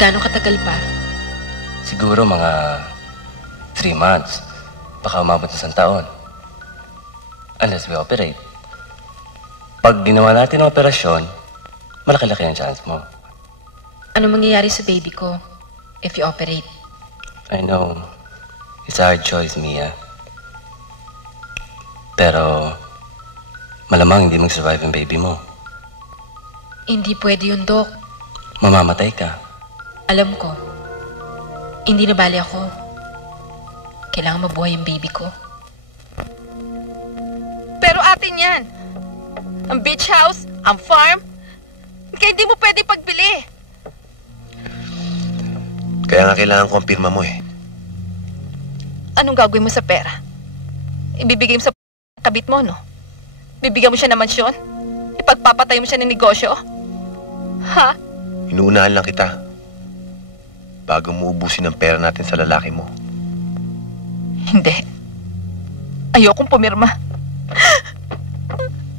Gaano katagal pa? Siguro mga 3 months. Baka umabot na 1 taon. Unless we operate. Pag ginawa natin ang operasyon, malaki-laki ang chance mo. Ano mangyayari sa baby ko if you operate? I know. It's a hard choice, Mia. Pero, malamang hindi mag-survive ang baby mo. Hindi pwede yun, Doc. Mamamatay ka. Alam ko. Hindi na bali ako. Kailangan mabuhay ang baby ko. Pero atin yan. Ang beach house, ang farm. Kaya hindi mo pwede pagbili. Kaya nga kailangan ko ang pirma mo eh. Anong gagawin mo sa pera? Ibibigay mo sa kabit mo, no? Bibigyan mo siya ng mansyon? Ipagpapatay mo siya ng negosyo? Ha? Inuunahan lang kita. Bago mo ubusin ang pera natin sa lalaki mo. Hindi. Ayokong pumirma.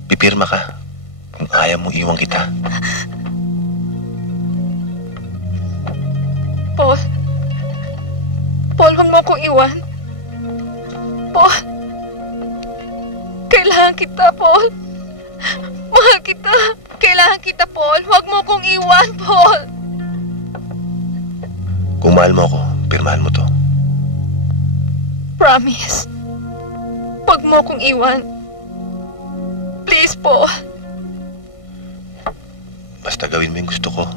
Pipirma ka kung ayaw mo iwan kita. Paul. Paul, huwag mo akong iwan. Paul. Kailangan kita, Paul. Mahal kita. Kailangan kita, Paul. Huwag mo akong iwan, Paul. Kung mahal mo ako, pirmahan mo to. Promise. Huwag mo akong iwan. Please, Paul. Basta gawin mo yung gusto ko.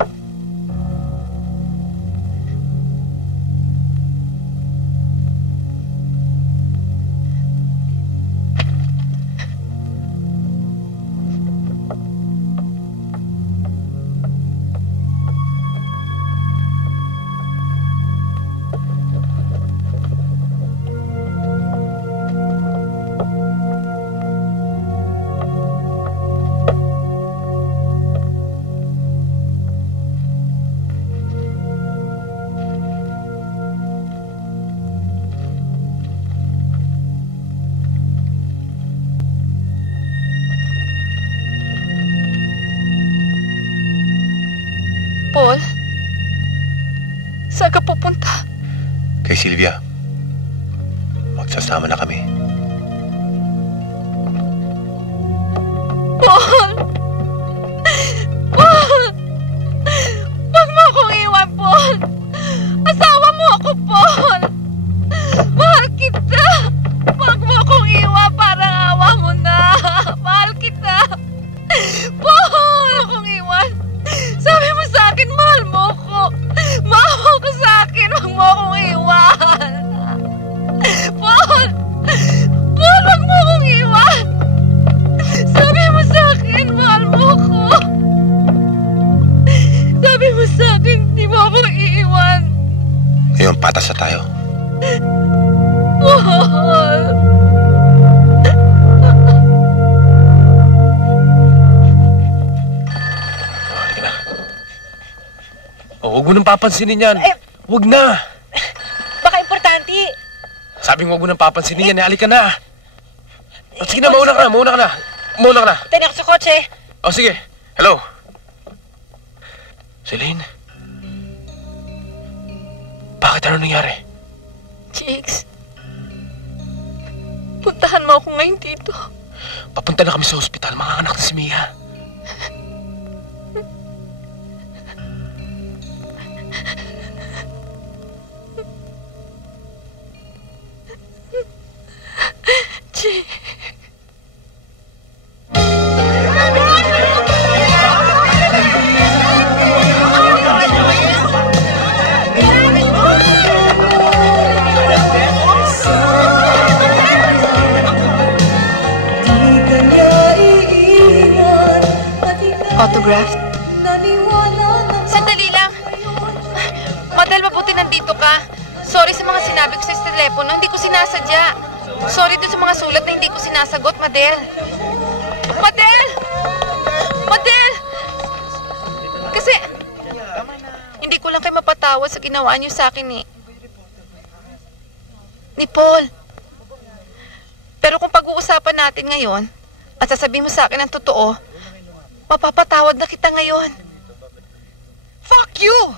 Paul, saan ka pupunta? Kay Sylvia, magsasama na kami. Paul! Paul! Huwag mo akong iwan, Paul! Asawa mo ako, Paul! Mahal kita! Huwag mo akong iwan, parang awa mo na! Mahal kita! Paul! Akong iwan! Sabi mo sa akin, mahal mo ako! Maawa ko sa akin, huwag mo akong iwan! Paul! Paul, huwag mo akong iwan! Sabi mo sa akin, mahal mo ako! Sabi mo sa akin, di mo ako iiwan! Ngayon, patas na tayo. Paul! Oh, huwag mo nang papansinin yan. Huwag na. Baka importante. Sabi mo huwag mo nang papansinin yan. Halika na. O, sige na, mauna ka na. Tayo ako sa kotse. O, sige. Hello. Celine? Bakit ano nangyari? Jigs, puntahan mo ako ngayon dito. Papunta na kami sa ospital. Mga anak na si Mia. Autograph? Sandali lang. Madel, mabuti nandito ka. Sorry sa mga sinabi ko sa telepono. Hindi ko sinasadya. Sorry dun sa mga sulat na hindi ko sinasagot, Madel. Madel! Madel! Kasi, hindi ko lang kayo mapatawad sa ginawa niyo sa akin ni Paul. Pero kung pag-uusapan natin ngayon, at sasabihin mo sa akin ang totoo, mapapatawad na kita ngayon. Fuck you!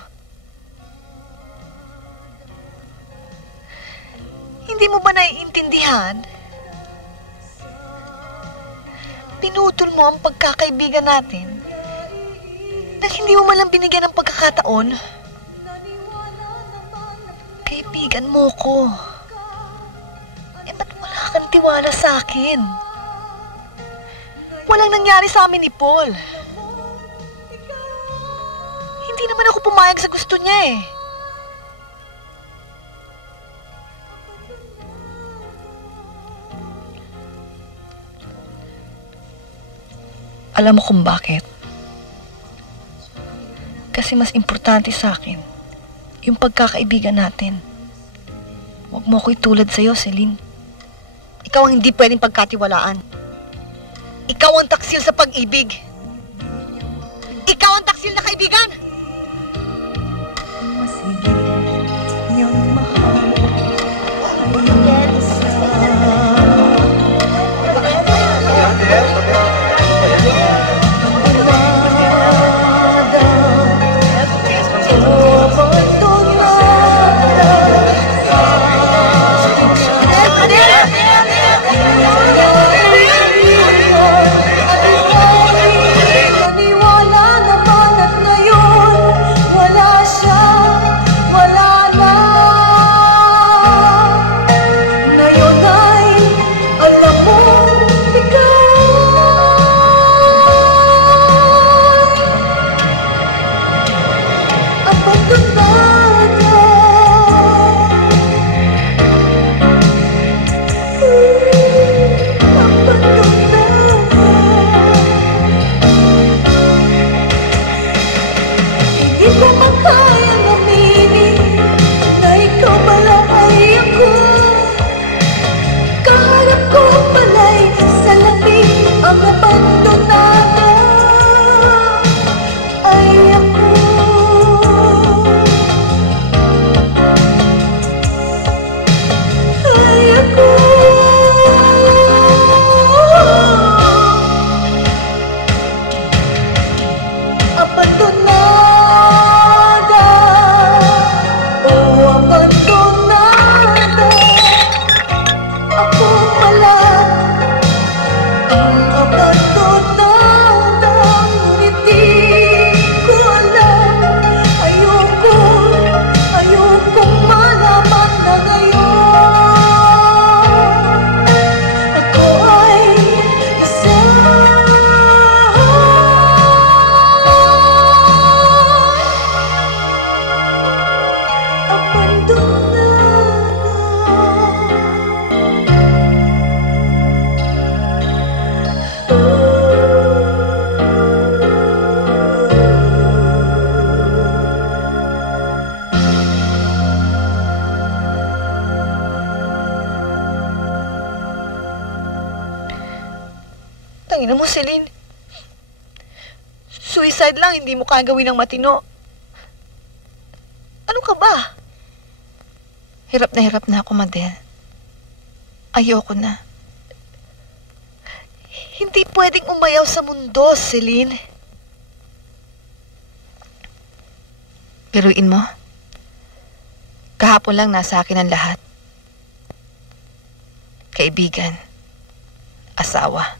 Hindi mo ba naiintindihan? Pinutol mo ang pagkakaibigan natin dahil hindi mo man lang binigyan ng pagkakataon. Kaibigan mo ko. Ba't wala kang tiwala sa akin? Walang nangyari sa amin ni Paul. Hindi naman ako pumayag sa gusto niya eh. Alam mo kung bakit? Kasi mas importante sa akin yung pagkakaibigan natin. Huwag mo ko itulad sa'yo, Celine. Ikaw ang hindi pwedeng pagkatiwalaan. Ikaw ang taksil sa pag-ibig. Ikaw ang taksil na kaibigan! Tangina mo, Celine. Suicide lang, hindi mo kagawin ng matino. Ano ka ba? Hirap na ako, Madel. Ayoko na. Hindi pwedeng umayaw sa mundo, Celine. Biruin mo. Kahapon lang nasa akin ang lahat. Kaibigan. Asawa.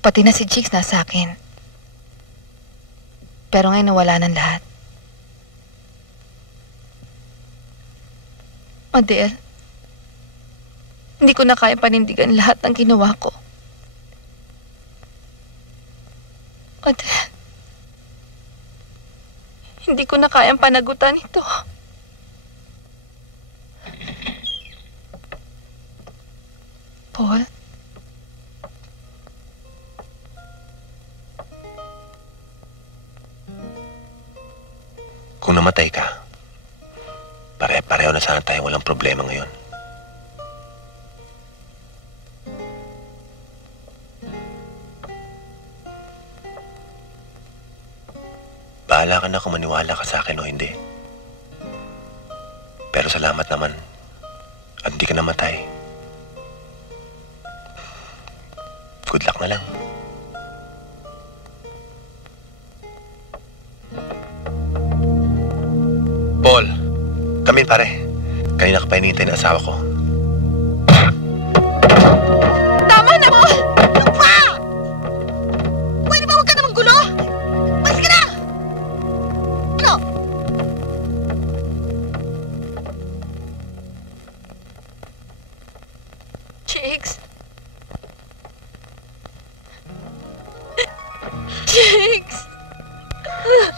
Pati na si Jigs nasa akin. Pero ngayon nawala ng lahat. Adele, hindi ko na kaya panindigan lahat ng ginawa ko. Adele, hindi ko na kayang panagutan ito. Paul? Kung namatay ka, pare-pareho na sana tayo, walang problema ngayon. Bahala ka na kung maniwala ka sa akin o hindi. Pero salamat naman at hindi ka namatay. Good luck na lang. Paul. Come in, pare. Kanina ka pa hinihintay ng asawa ko. Tama na, Paul! Yung pa! Pwede ba huwag ka namang gulo? Mas ka na! Ano? Jigs? Jigs!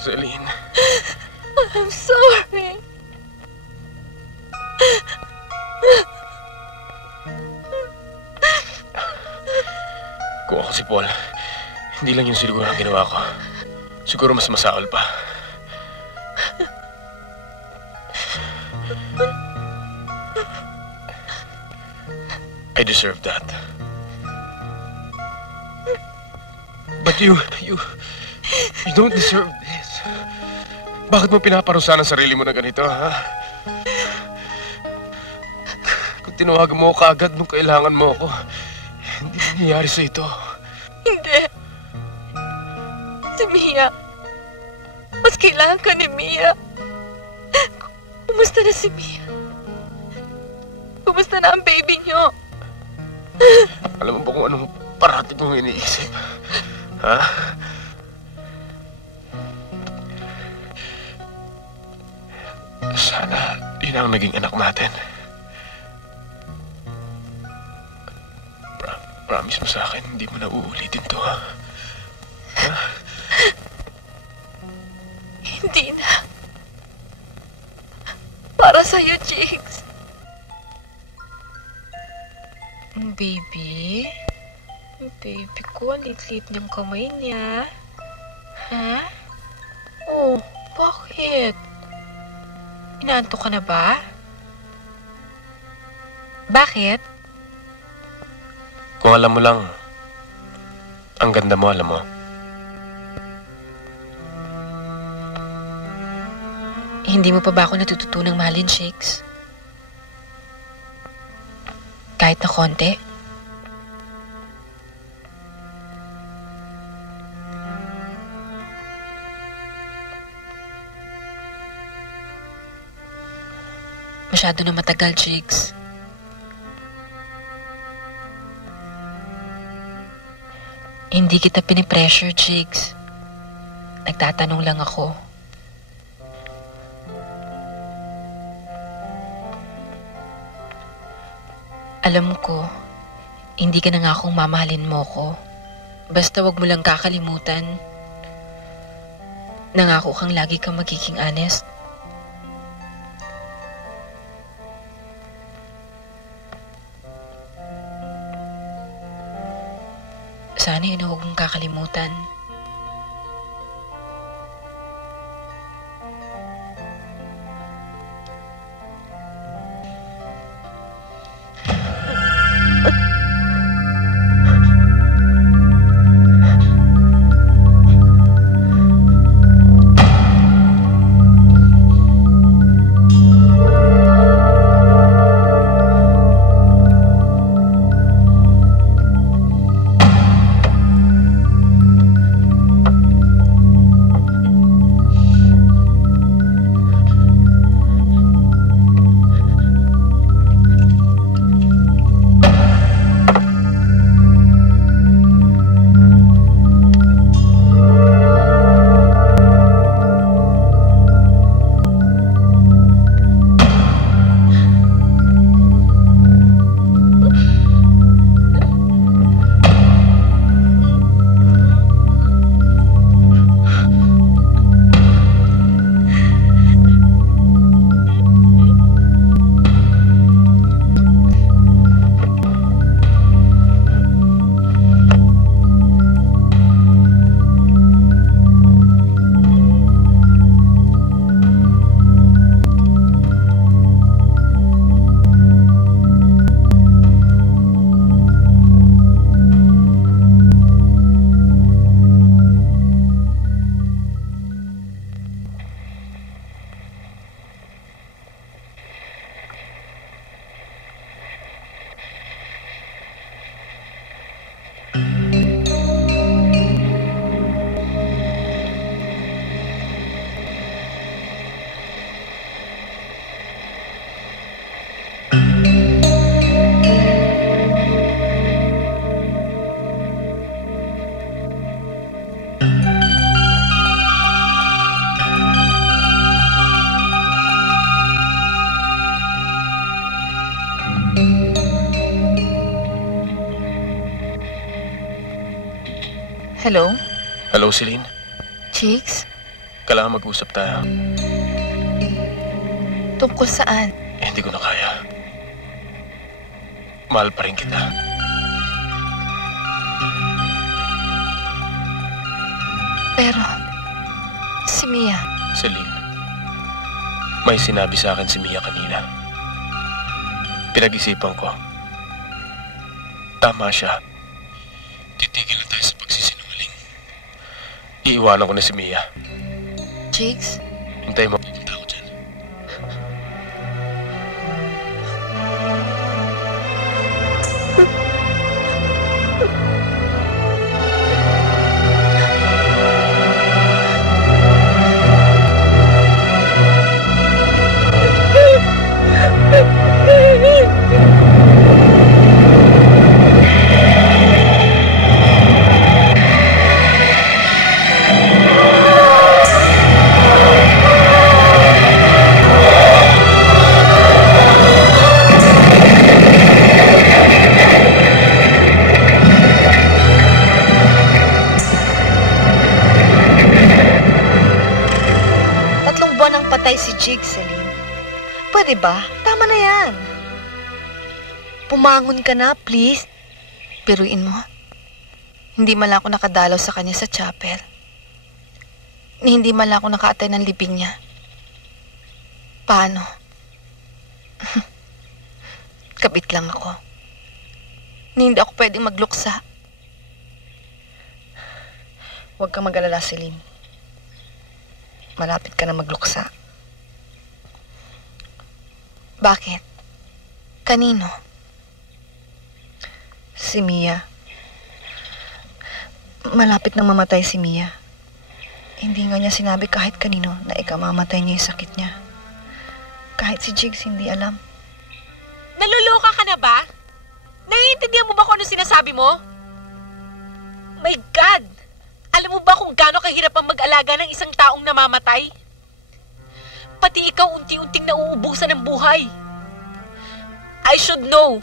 Celine. I'm sorry. Kung ako si Paul, hindi lang yung siguro ang ginawa ko. Siguro mas masakal pa. I deserve that. But you don't deserve this. Bakit mo pinaparusahan ang sarili mo na ganito, ha? Kung tinawagan mo ako kaagad nung kailangan mo ako, hindi nangyayari sa ito. Hindi. Si Mia. Mas kailangan ka ni Mia. Kumusta na si Mia? Kumusta na ang baby niyo? Alam mo ba kung anong parati mong iniisip? Ha? Sana yun ang naging anak natin. Promise mo sa akin, hindi mo na uulitin to, ha? Ha? Hindi na. Para sa'yo, Jigs. Baby? Baby ko, lit-lit niyang kamay niya. Ha? Oh, bakit? Inaantok ka na ba? Bakit? Kung alam mo lang, ang ganda mo, alam mo. Hindi mo pa ba ako natututunang mahalin, Shakes? Kahit na konti? Masyado na matagal, Jigs. Hindi kita pinipressure, Jigs. Nagtatanong lang ako. Alam ko, hindi ka na nga akong mamahalin mo ko. Basta wag mo lang kakalimutan. Nangako kang lagi kang magiging honest. Sana yun huwag mong kakalimutan. Hello? Hello, Celine. Chicks? Kailangan mag-usap tayo. Tungkol saan? Hindi ko na kaya. Mahal pa rin kita. Pero, si Mia. Celine, may sinabi sa akin si Mia kanina. Pinag-isipan ko. Tama siya. Titigil na tayo sa pagsisinungaling. Iiwanan ko na si Mia. Chicks? Hintay mo. Pupunta ako dyan. Patay si Jigs, Celine. Pwede ba? Tama na yan. Pumangon ka na, please. Biruin mo. Hindi man lang ako nakadalaw sa kanya sa chapel. Ni hindi man lang ako nakaatay ng libing niya. Paano? Kabit lang ako. Ni hindi ako pwedeng magluksa. Huwag kang mag-alala, Celine. Malapit ka na magluksa. Bakit? Kanino? Si Mia. Malapit nang mamatay si Mia. Hindi nga niya sinabi kahit kanino na ikamamatay niya yung sakit niya. Kahit si Jigs hindi alam. Naluloka ka na ba? Naiintindihan mo ba kung ano sinasabi mo? My God! Alam mo ba kung gaano kahirap ang mag-alaga ng isang taong namamatay? Pati ikaw unti-unting nauubusan ng buhay. I should know.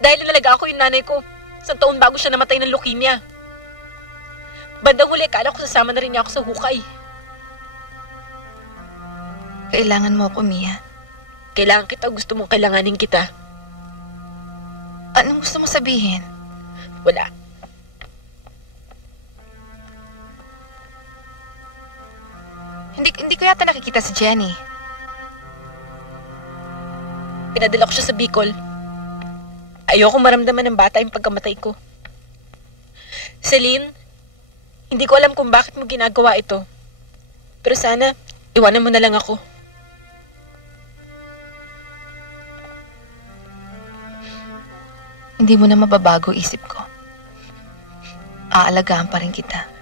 Dahil nalaga ako yung nanay ko 1 taon bago siya namatay ng leukemia. Bandang huli, kala ko sasama na rin niya ako sa hukay. Kailangan mo ako, Mia. Kailangan kita, gusto mong kailanganin kita. Anong gusto mo sabihin? Wala. Hindi ko yata nakikita si Jenny. Pinadala ko siya sa Bicol. Ayoko maramdaman ng bata yung pagkamatay ko. Celine, hindi ko alam kung bakit mo ginagawa ito. Pero sana, iwanan mo na lang ako. Hindi mo na mababago isip ko. Aalagaan pa rin kita.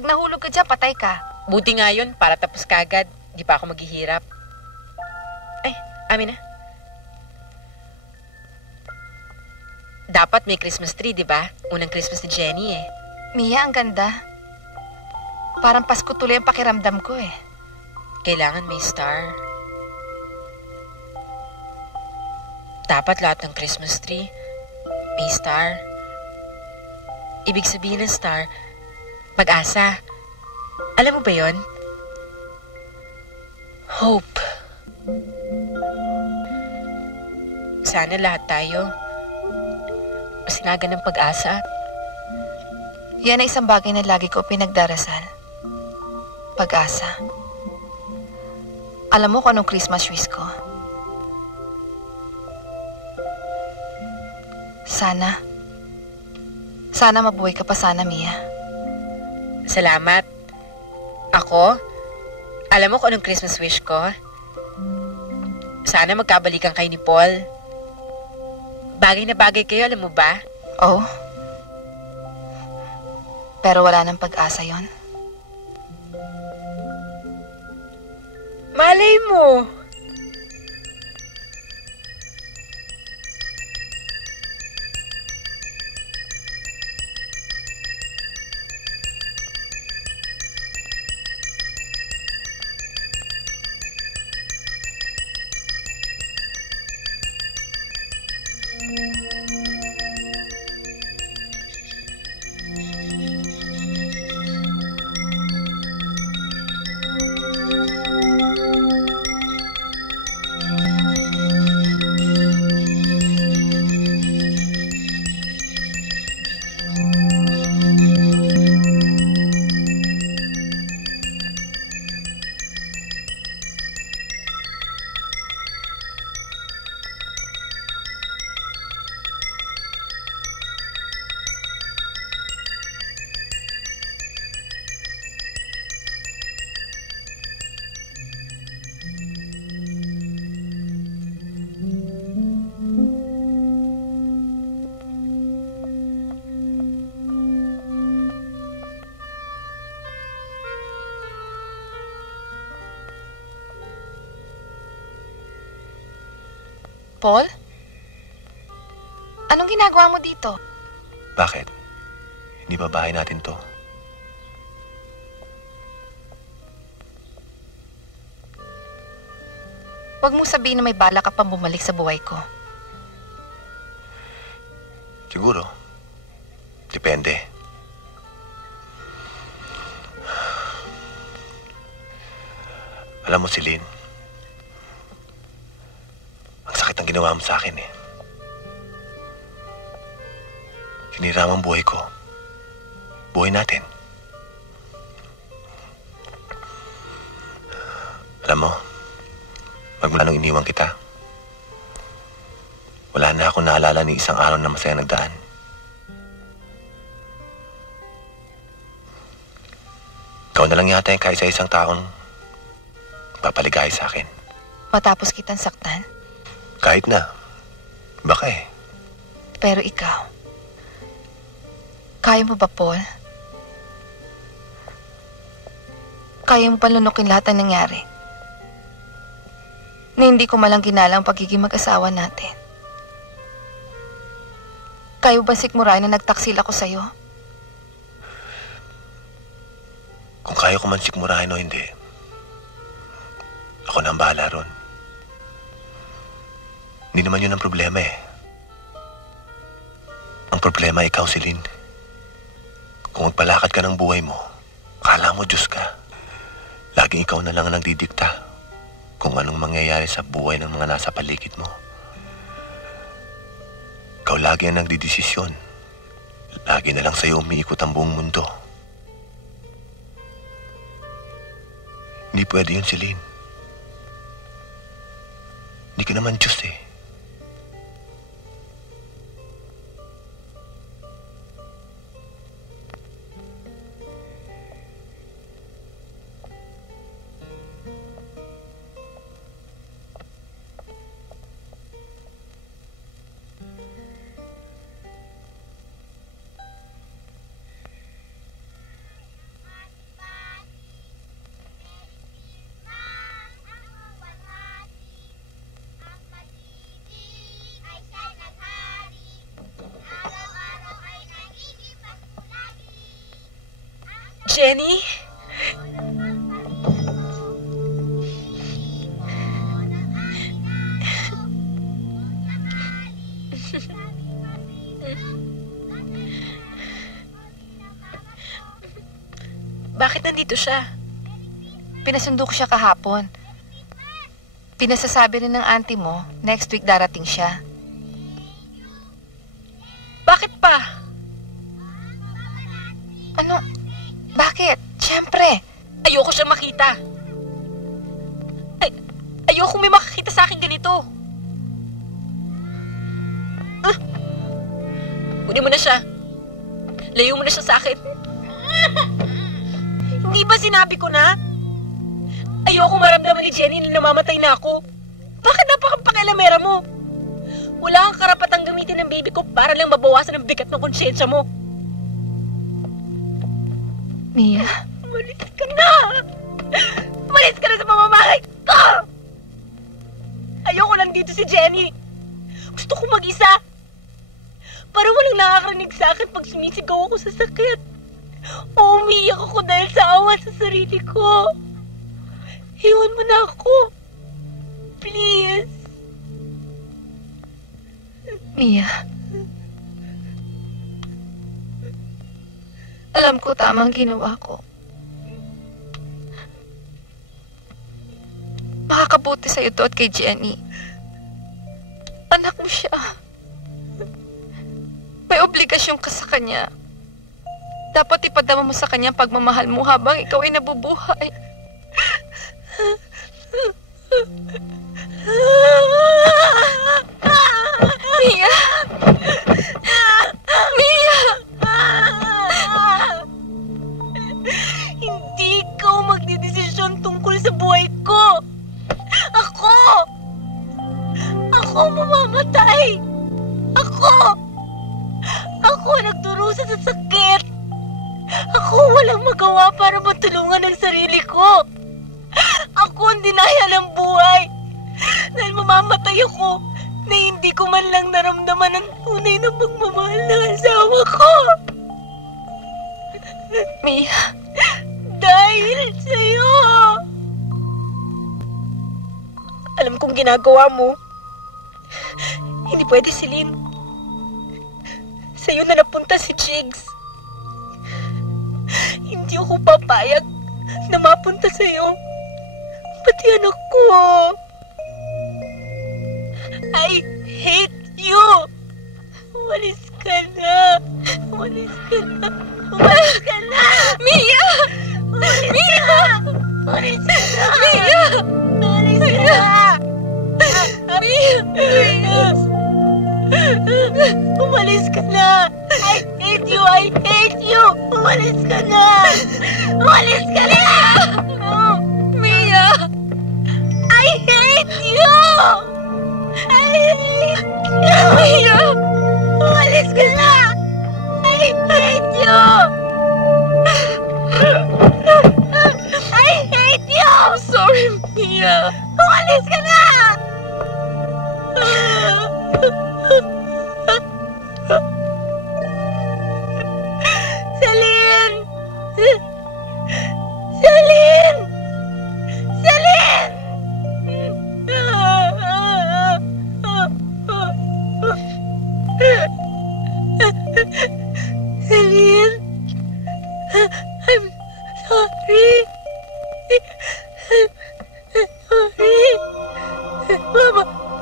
Pag nahulog ka dyan, patay ka. Buti nga yun, para tapos kagad. Di pa ako maghihirap. Ay, amin na. Dapat may Christmas tree, di ba? Unang Christmas ni Jenny eh. Mia, ang ganda. Parang Pasko tuloy ang pakiramdam ko eh. Kailangan may star. Dapat lahat ng Christmas tree may star. Ibig sabihin ng star, pag-asa. Alam mo ba yon? Hope. Sana lahat tayo masinagan ng pag-asa. Yan ay isang bagay na lagi ko pinagdarasal. Pag-asa. Alam mo kung anong Christmas wish ko? Sana mabuhay ka pa sana, Mia. Salamat. Ako, alam mo kung anong Christmas wish ko? Sana magkabalikan kayo ni Paul. Bagay na bagay kayo, alam mo ba? Oo. Pero wala nang pag-asa yon. Malay mo. Paul? Anong ginagawa mo dito? Bakit? Hindi ba bahay natin to? Huwag mo sabihin na may bala ka pang bumalik sa buhay ko. Siguro. Depende. Alam mo, Celine, ang sakit ng ginawa mo sa akin eh. Sinira mo ang buhay ko. Buhay natin. Alam mo, magmula nung iniwan kita, wala na akong naalala ni isang araw na masaya nagdaan. Ikaw na lang yata yung kaisa-isang taong papaligay sa akin. Matapos kitang saktan? Kahit na. Baka eh. Pero ikaw, kaya mo ba, Paul? Kaya mo ba lunukin lahat ng nangyari? Na hindi ko malang ginalang pagiging mag-asawa natin. Kaya mo ba sikmurahin na nagtaksil ako sa'yo? Kung kaya ko man sikmurahin o hindi, ako na ang bahala ron. Hindi naman yun ang problema eh. Ang problema ikaw, Celine. Kung magpalakad ka ng buhay mo, akala mo Diyos ka. Laging ikaw na lang ang nagdidikta kung anong mangyayari sa buhay ng mga nasa paligid mo. Ikaw lagi ang nagdidesisyon. Lagi na lang sa'yo umiikot ang buong mundo. Hindi pwede yun, Celine. Hindi ka naman Diyos eh. Jenny? Bakit nandito siya? Pinasundo ko siya kahapon. Pinasasabi rin ng auntie mo, next week darating siya. Bakit pa? Ano? Bakit? Siyempre. Ayoko siyang makita. Ayoko may makakita sa akin ganito. Kunin mo na siya. Layo mo na siya sa akin. Hindi ba sinabi ko na? Ayoko maramdaman ni Jenny na namamatay na ako. Bakit napakapakialamera mo? Wala kang karapatang gamitin ng baby ko para lang mabawasan ang bigat ng konsyensya mo. Mia? Umalis ka na! Umalis ka na sa pamamahay ko! Ayoko lang dito si Jenny. Gusto ko mag-isa. Para walang nakakarinig sa akin pag sumisigaw ako sa sakit. O umiiyak ako dahil sa awa sa sarili ko. Iwan mo na ako. Please. Mia. Alam ko tamang ginawa ko. Makakabuti sa'yo to at kay Jenny. Anak mo siya. May obligasyon ka sa kanya. Dapat ipadama mo sa kanya ang pagmamahal mo habang ikaw ay nabubuhay. Mia! Mia! Hindi ikaw magdidesisyon tungkol sa buhay ko. Ako! Ako mamamatay! Ako nagdurusa sa sakit! Ako walang magawa para matulungan ang sarili ko! Ako ang dinaya ng buhay! Dahil mamamatay ako na hindi ko man lang naramdaman ang tunay na pagmamahal ng asawa ko! Mia! Dahil sa'yo! Alam kong ginagawa mo. Hindi pwede, Celine. Sa'yo na napunta si Jigs. Hindi ako papayag na mapunta sa'yo. Pati anak ko. I hate you! Umalis ka na! Umalis ka na! Umalis ka na! Mia! Mia! Umalis ka na! Mia! Umalis ka na! Mia! Umalis ka na! I hate you! I hate you! Umalis ka na! Umalis ka na! Mia! I hate you! I hate you! Mia! Umalis ka na! I hate you! I hate you! I'm sorry, Mia! Umalis ka na! Celine! Celine! Celine! Celine? I'm sorry. Sorry.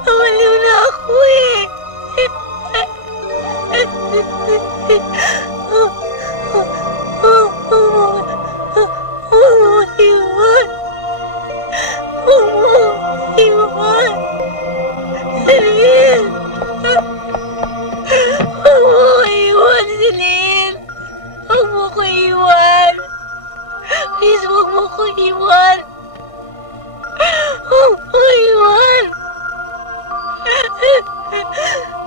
Mawaliw na ako eh. Umuiwan. Umuiwan. Celine. Umuiwan, Celine. Huwag mo ko iwan. Please, huwag mo ko iwan. Huwag mo iwan.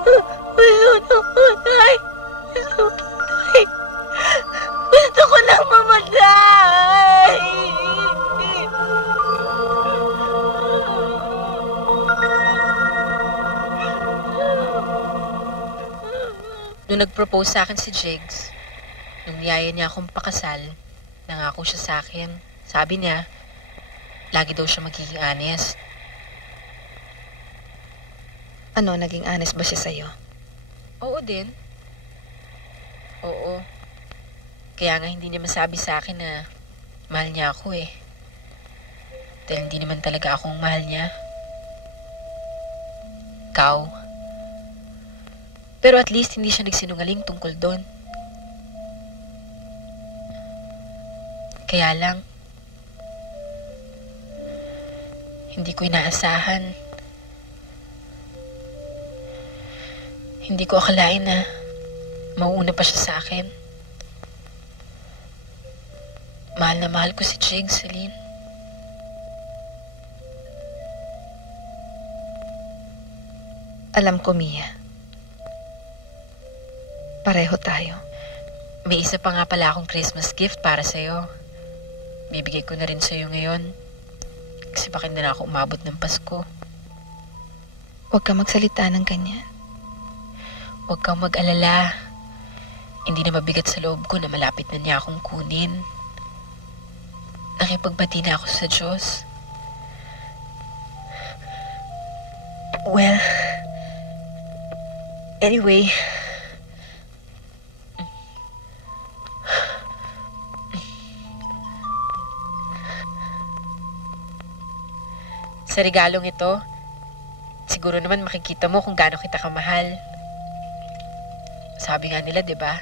Gusto na matay. Gusto matay. Gusto ko lang mamatay. Nung nag-propose sa akin si Jigs, nung niyaya niya akong pakasal, nangako siya sa akin. Sabi niya, lagi daw siya magiging honest. Ano, naging honest ba siya sa'yo? Oo din. Oo. Kaya nga hindi niya masabi sa akin na mahal niya ako eh. Dahil hindi naman talaga akong mahal niya. Ikaw. Pero at least hindi siya nagsinungaling tungkol doon. Kaya lang, hindi ko inaasahan. Hindi ko akalain na mauuna pa siya sa akin. Mahal na mahal ko si Jigs, Celine. Alam ko, Mia. Pareho tayo. May isa pa nga pala akong Christmas gift para sa'yo. Bibigay ko na rin sa'yo ngayon. Kasi baka hindi na ako umabot ng Pasko. Huwag ka magsalita ng ganyan. Huwag kang mag-alala. Hindi na mabigat sa loob ko na malapit na niya akong kunin. Nakipagbati na ako sa Diyos. Well, anyway, sa regalong ito, siguro naman makikita mo kung gaano kita kamahal. Sabi nga nila, di ba?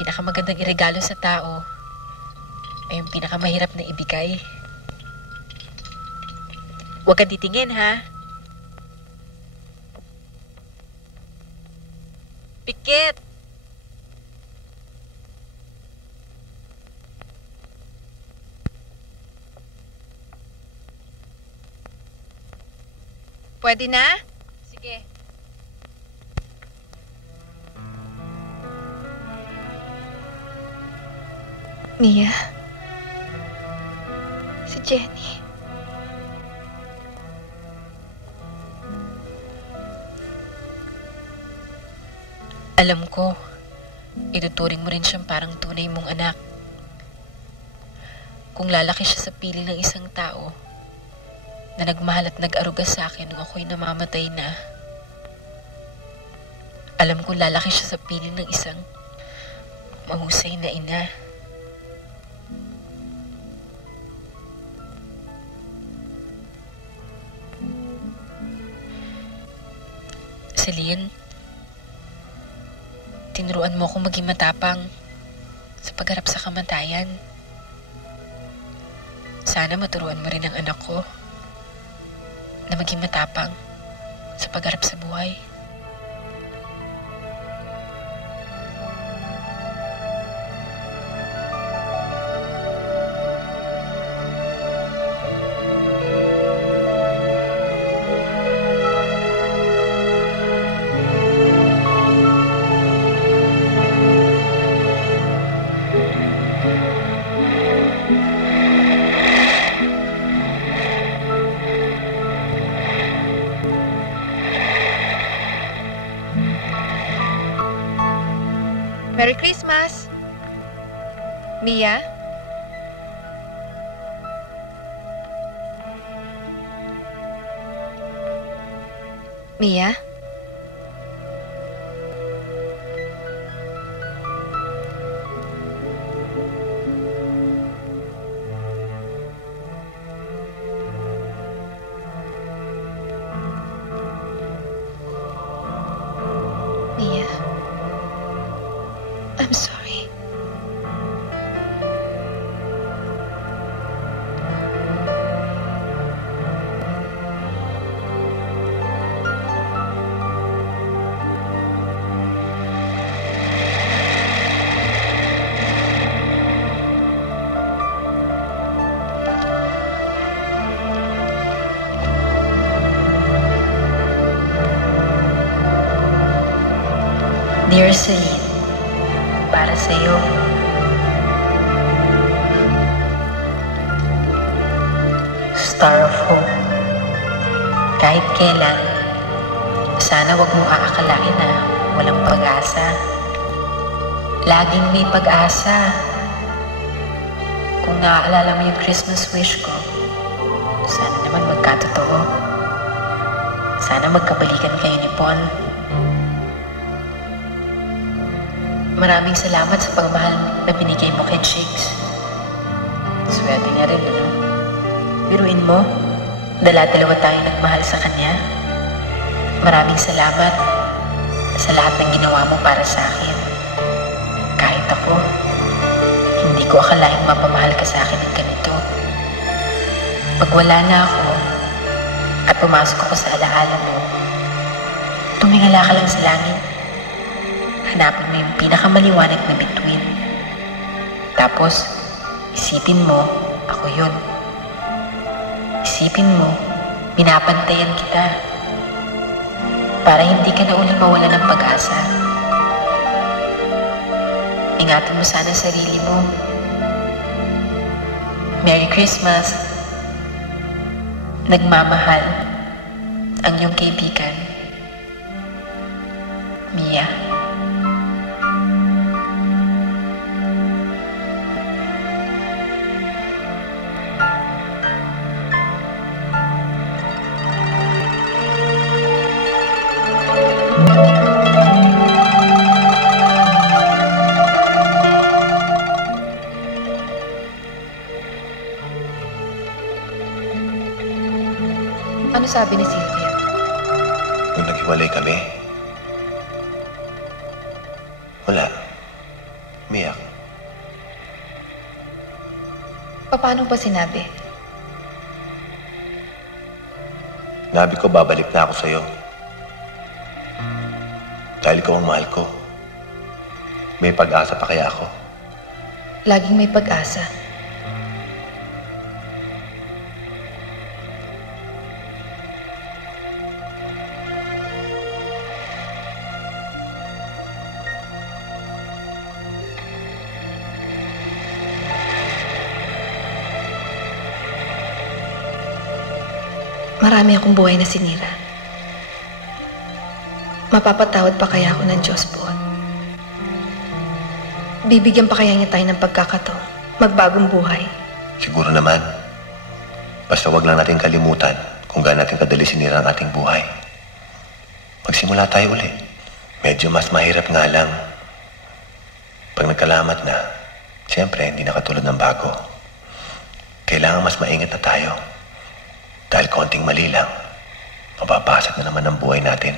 Pinakamagandang iregalo sa tao ay yung pinakamahirap na ibigay. Huwag kang titingin, ha? Pikit! Pwede na? Sige. Mia. Si Jenny. Alam ko, ituturing mo rin siyang parang tunay mong anak. Kung lalaki siya sa piling ng isang tao na nagmahal at nag-aruga sa akin nung ako'y namamatay na, alam ko lalaki siya sa piling ng isang mahusay na ina. Celine, tinuruan mo akong maging matapang sa pagharap sa kamatayan. Sana maturuan mo rin ang anak ko na maging matapang sa pagharap sa buhay. Merry Christmas! Mia? Mia? Mia? I'm sorry. Dear Celine, para sa'yo. Star of Hope. Kahit kailan, sana wag mong aakalain na walang pag-asa. Laging may pag-asa. Kung naaalala mo yung Christmas wish ko, sana naman magkatotoo. Sana magkabalikan kayo ni Paul. Maraming salamat sa pagmahal na binigay mo kay Chicks. Swerte niya rin, ano? Biruin mo, dala-dalawa tayo nagmahal sa kanya. Maraming salamat sa lahat ng ginawa mo para sa akin. Kahit ako, hindi ko akalaing mapamahal ka sa akin ng ganito. Pag wala na ako at pumasok ako sa alaala mo, tumingala ka lang sa langit. Hanapin mo yung pinakamaliwanag na bituin. Tapos, isipin mo, ako yun. Isipin mo, binabantayan kita. Para hindi ka na uling mawala ng pag-asa. Ingatan mo sana sarili mo. Merry Christmas. Nagmamahal ang iyong kaibigan, Mia. Ano sabi ni Sylvia? Nung naghiwalay kami, wala. Umiyak. Paano ba sinabi? Nabi ko babalik na ako sa'yo. Dahil ikaw ang mahal ko. May pag-asa pa kaya ako? Laging may pag-asa. Marami akong buhay na sinira. Mapapatawad pa kaya ako ng Diyos po? Bibigyan pa kaya niya tayo ng pagkakataon, magbagong buhay? Siguro naman. Basta wag lang natin kalimutan kung gaano natin kadali sinira ang ating buhay. Magsimula tayo uli. Medyo mas mahirap nga lang. Pag nagkalamat na, siyempre hindi na katulad ng bago. Kailangan mas maingat na tayo. Dahil konting mali lang, mababasag na naman ang buhay natin.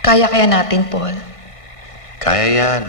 Kaya natin, Paul? Kaya yan.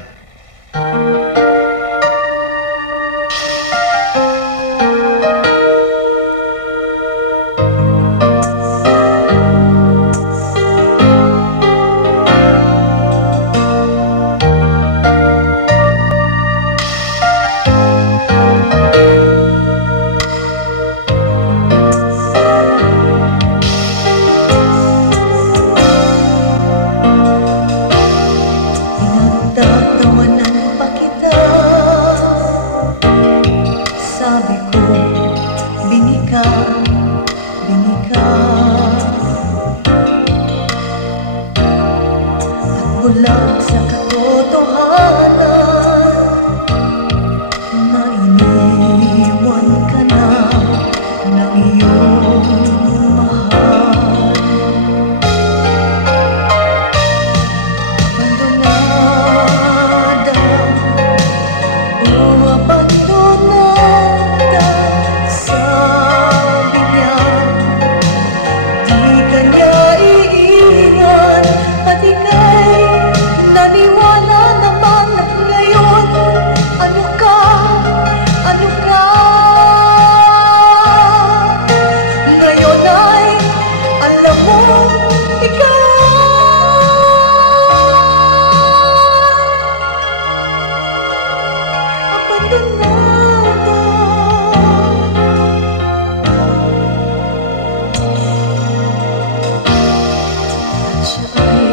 Bulag sa katotohanan na iniwan ka na ng iyong mahal. Abandonada o abandonada, sabi niya, di ka niya iiwan at ika'y naniwala naman at ngayon, ano ka? Ngayon ay alam mo, ikaw abandonada. At siya ay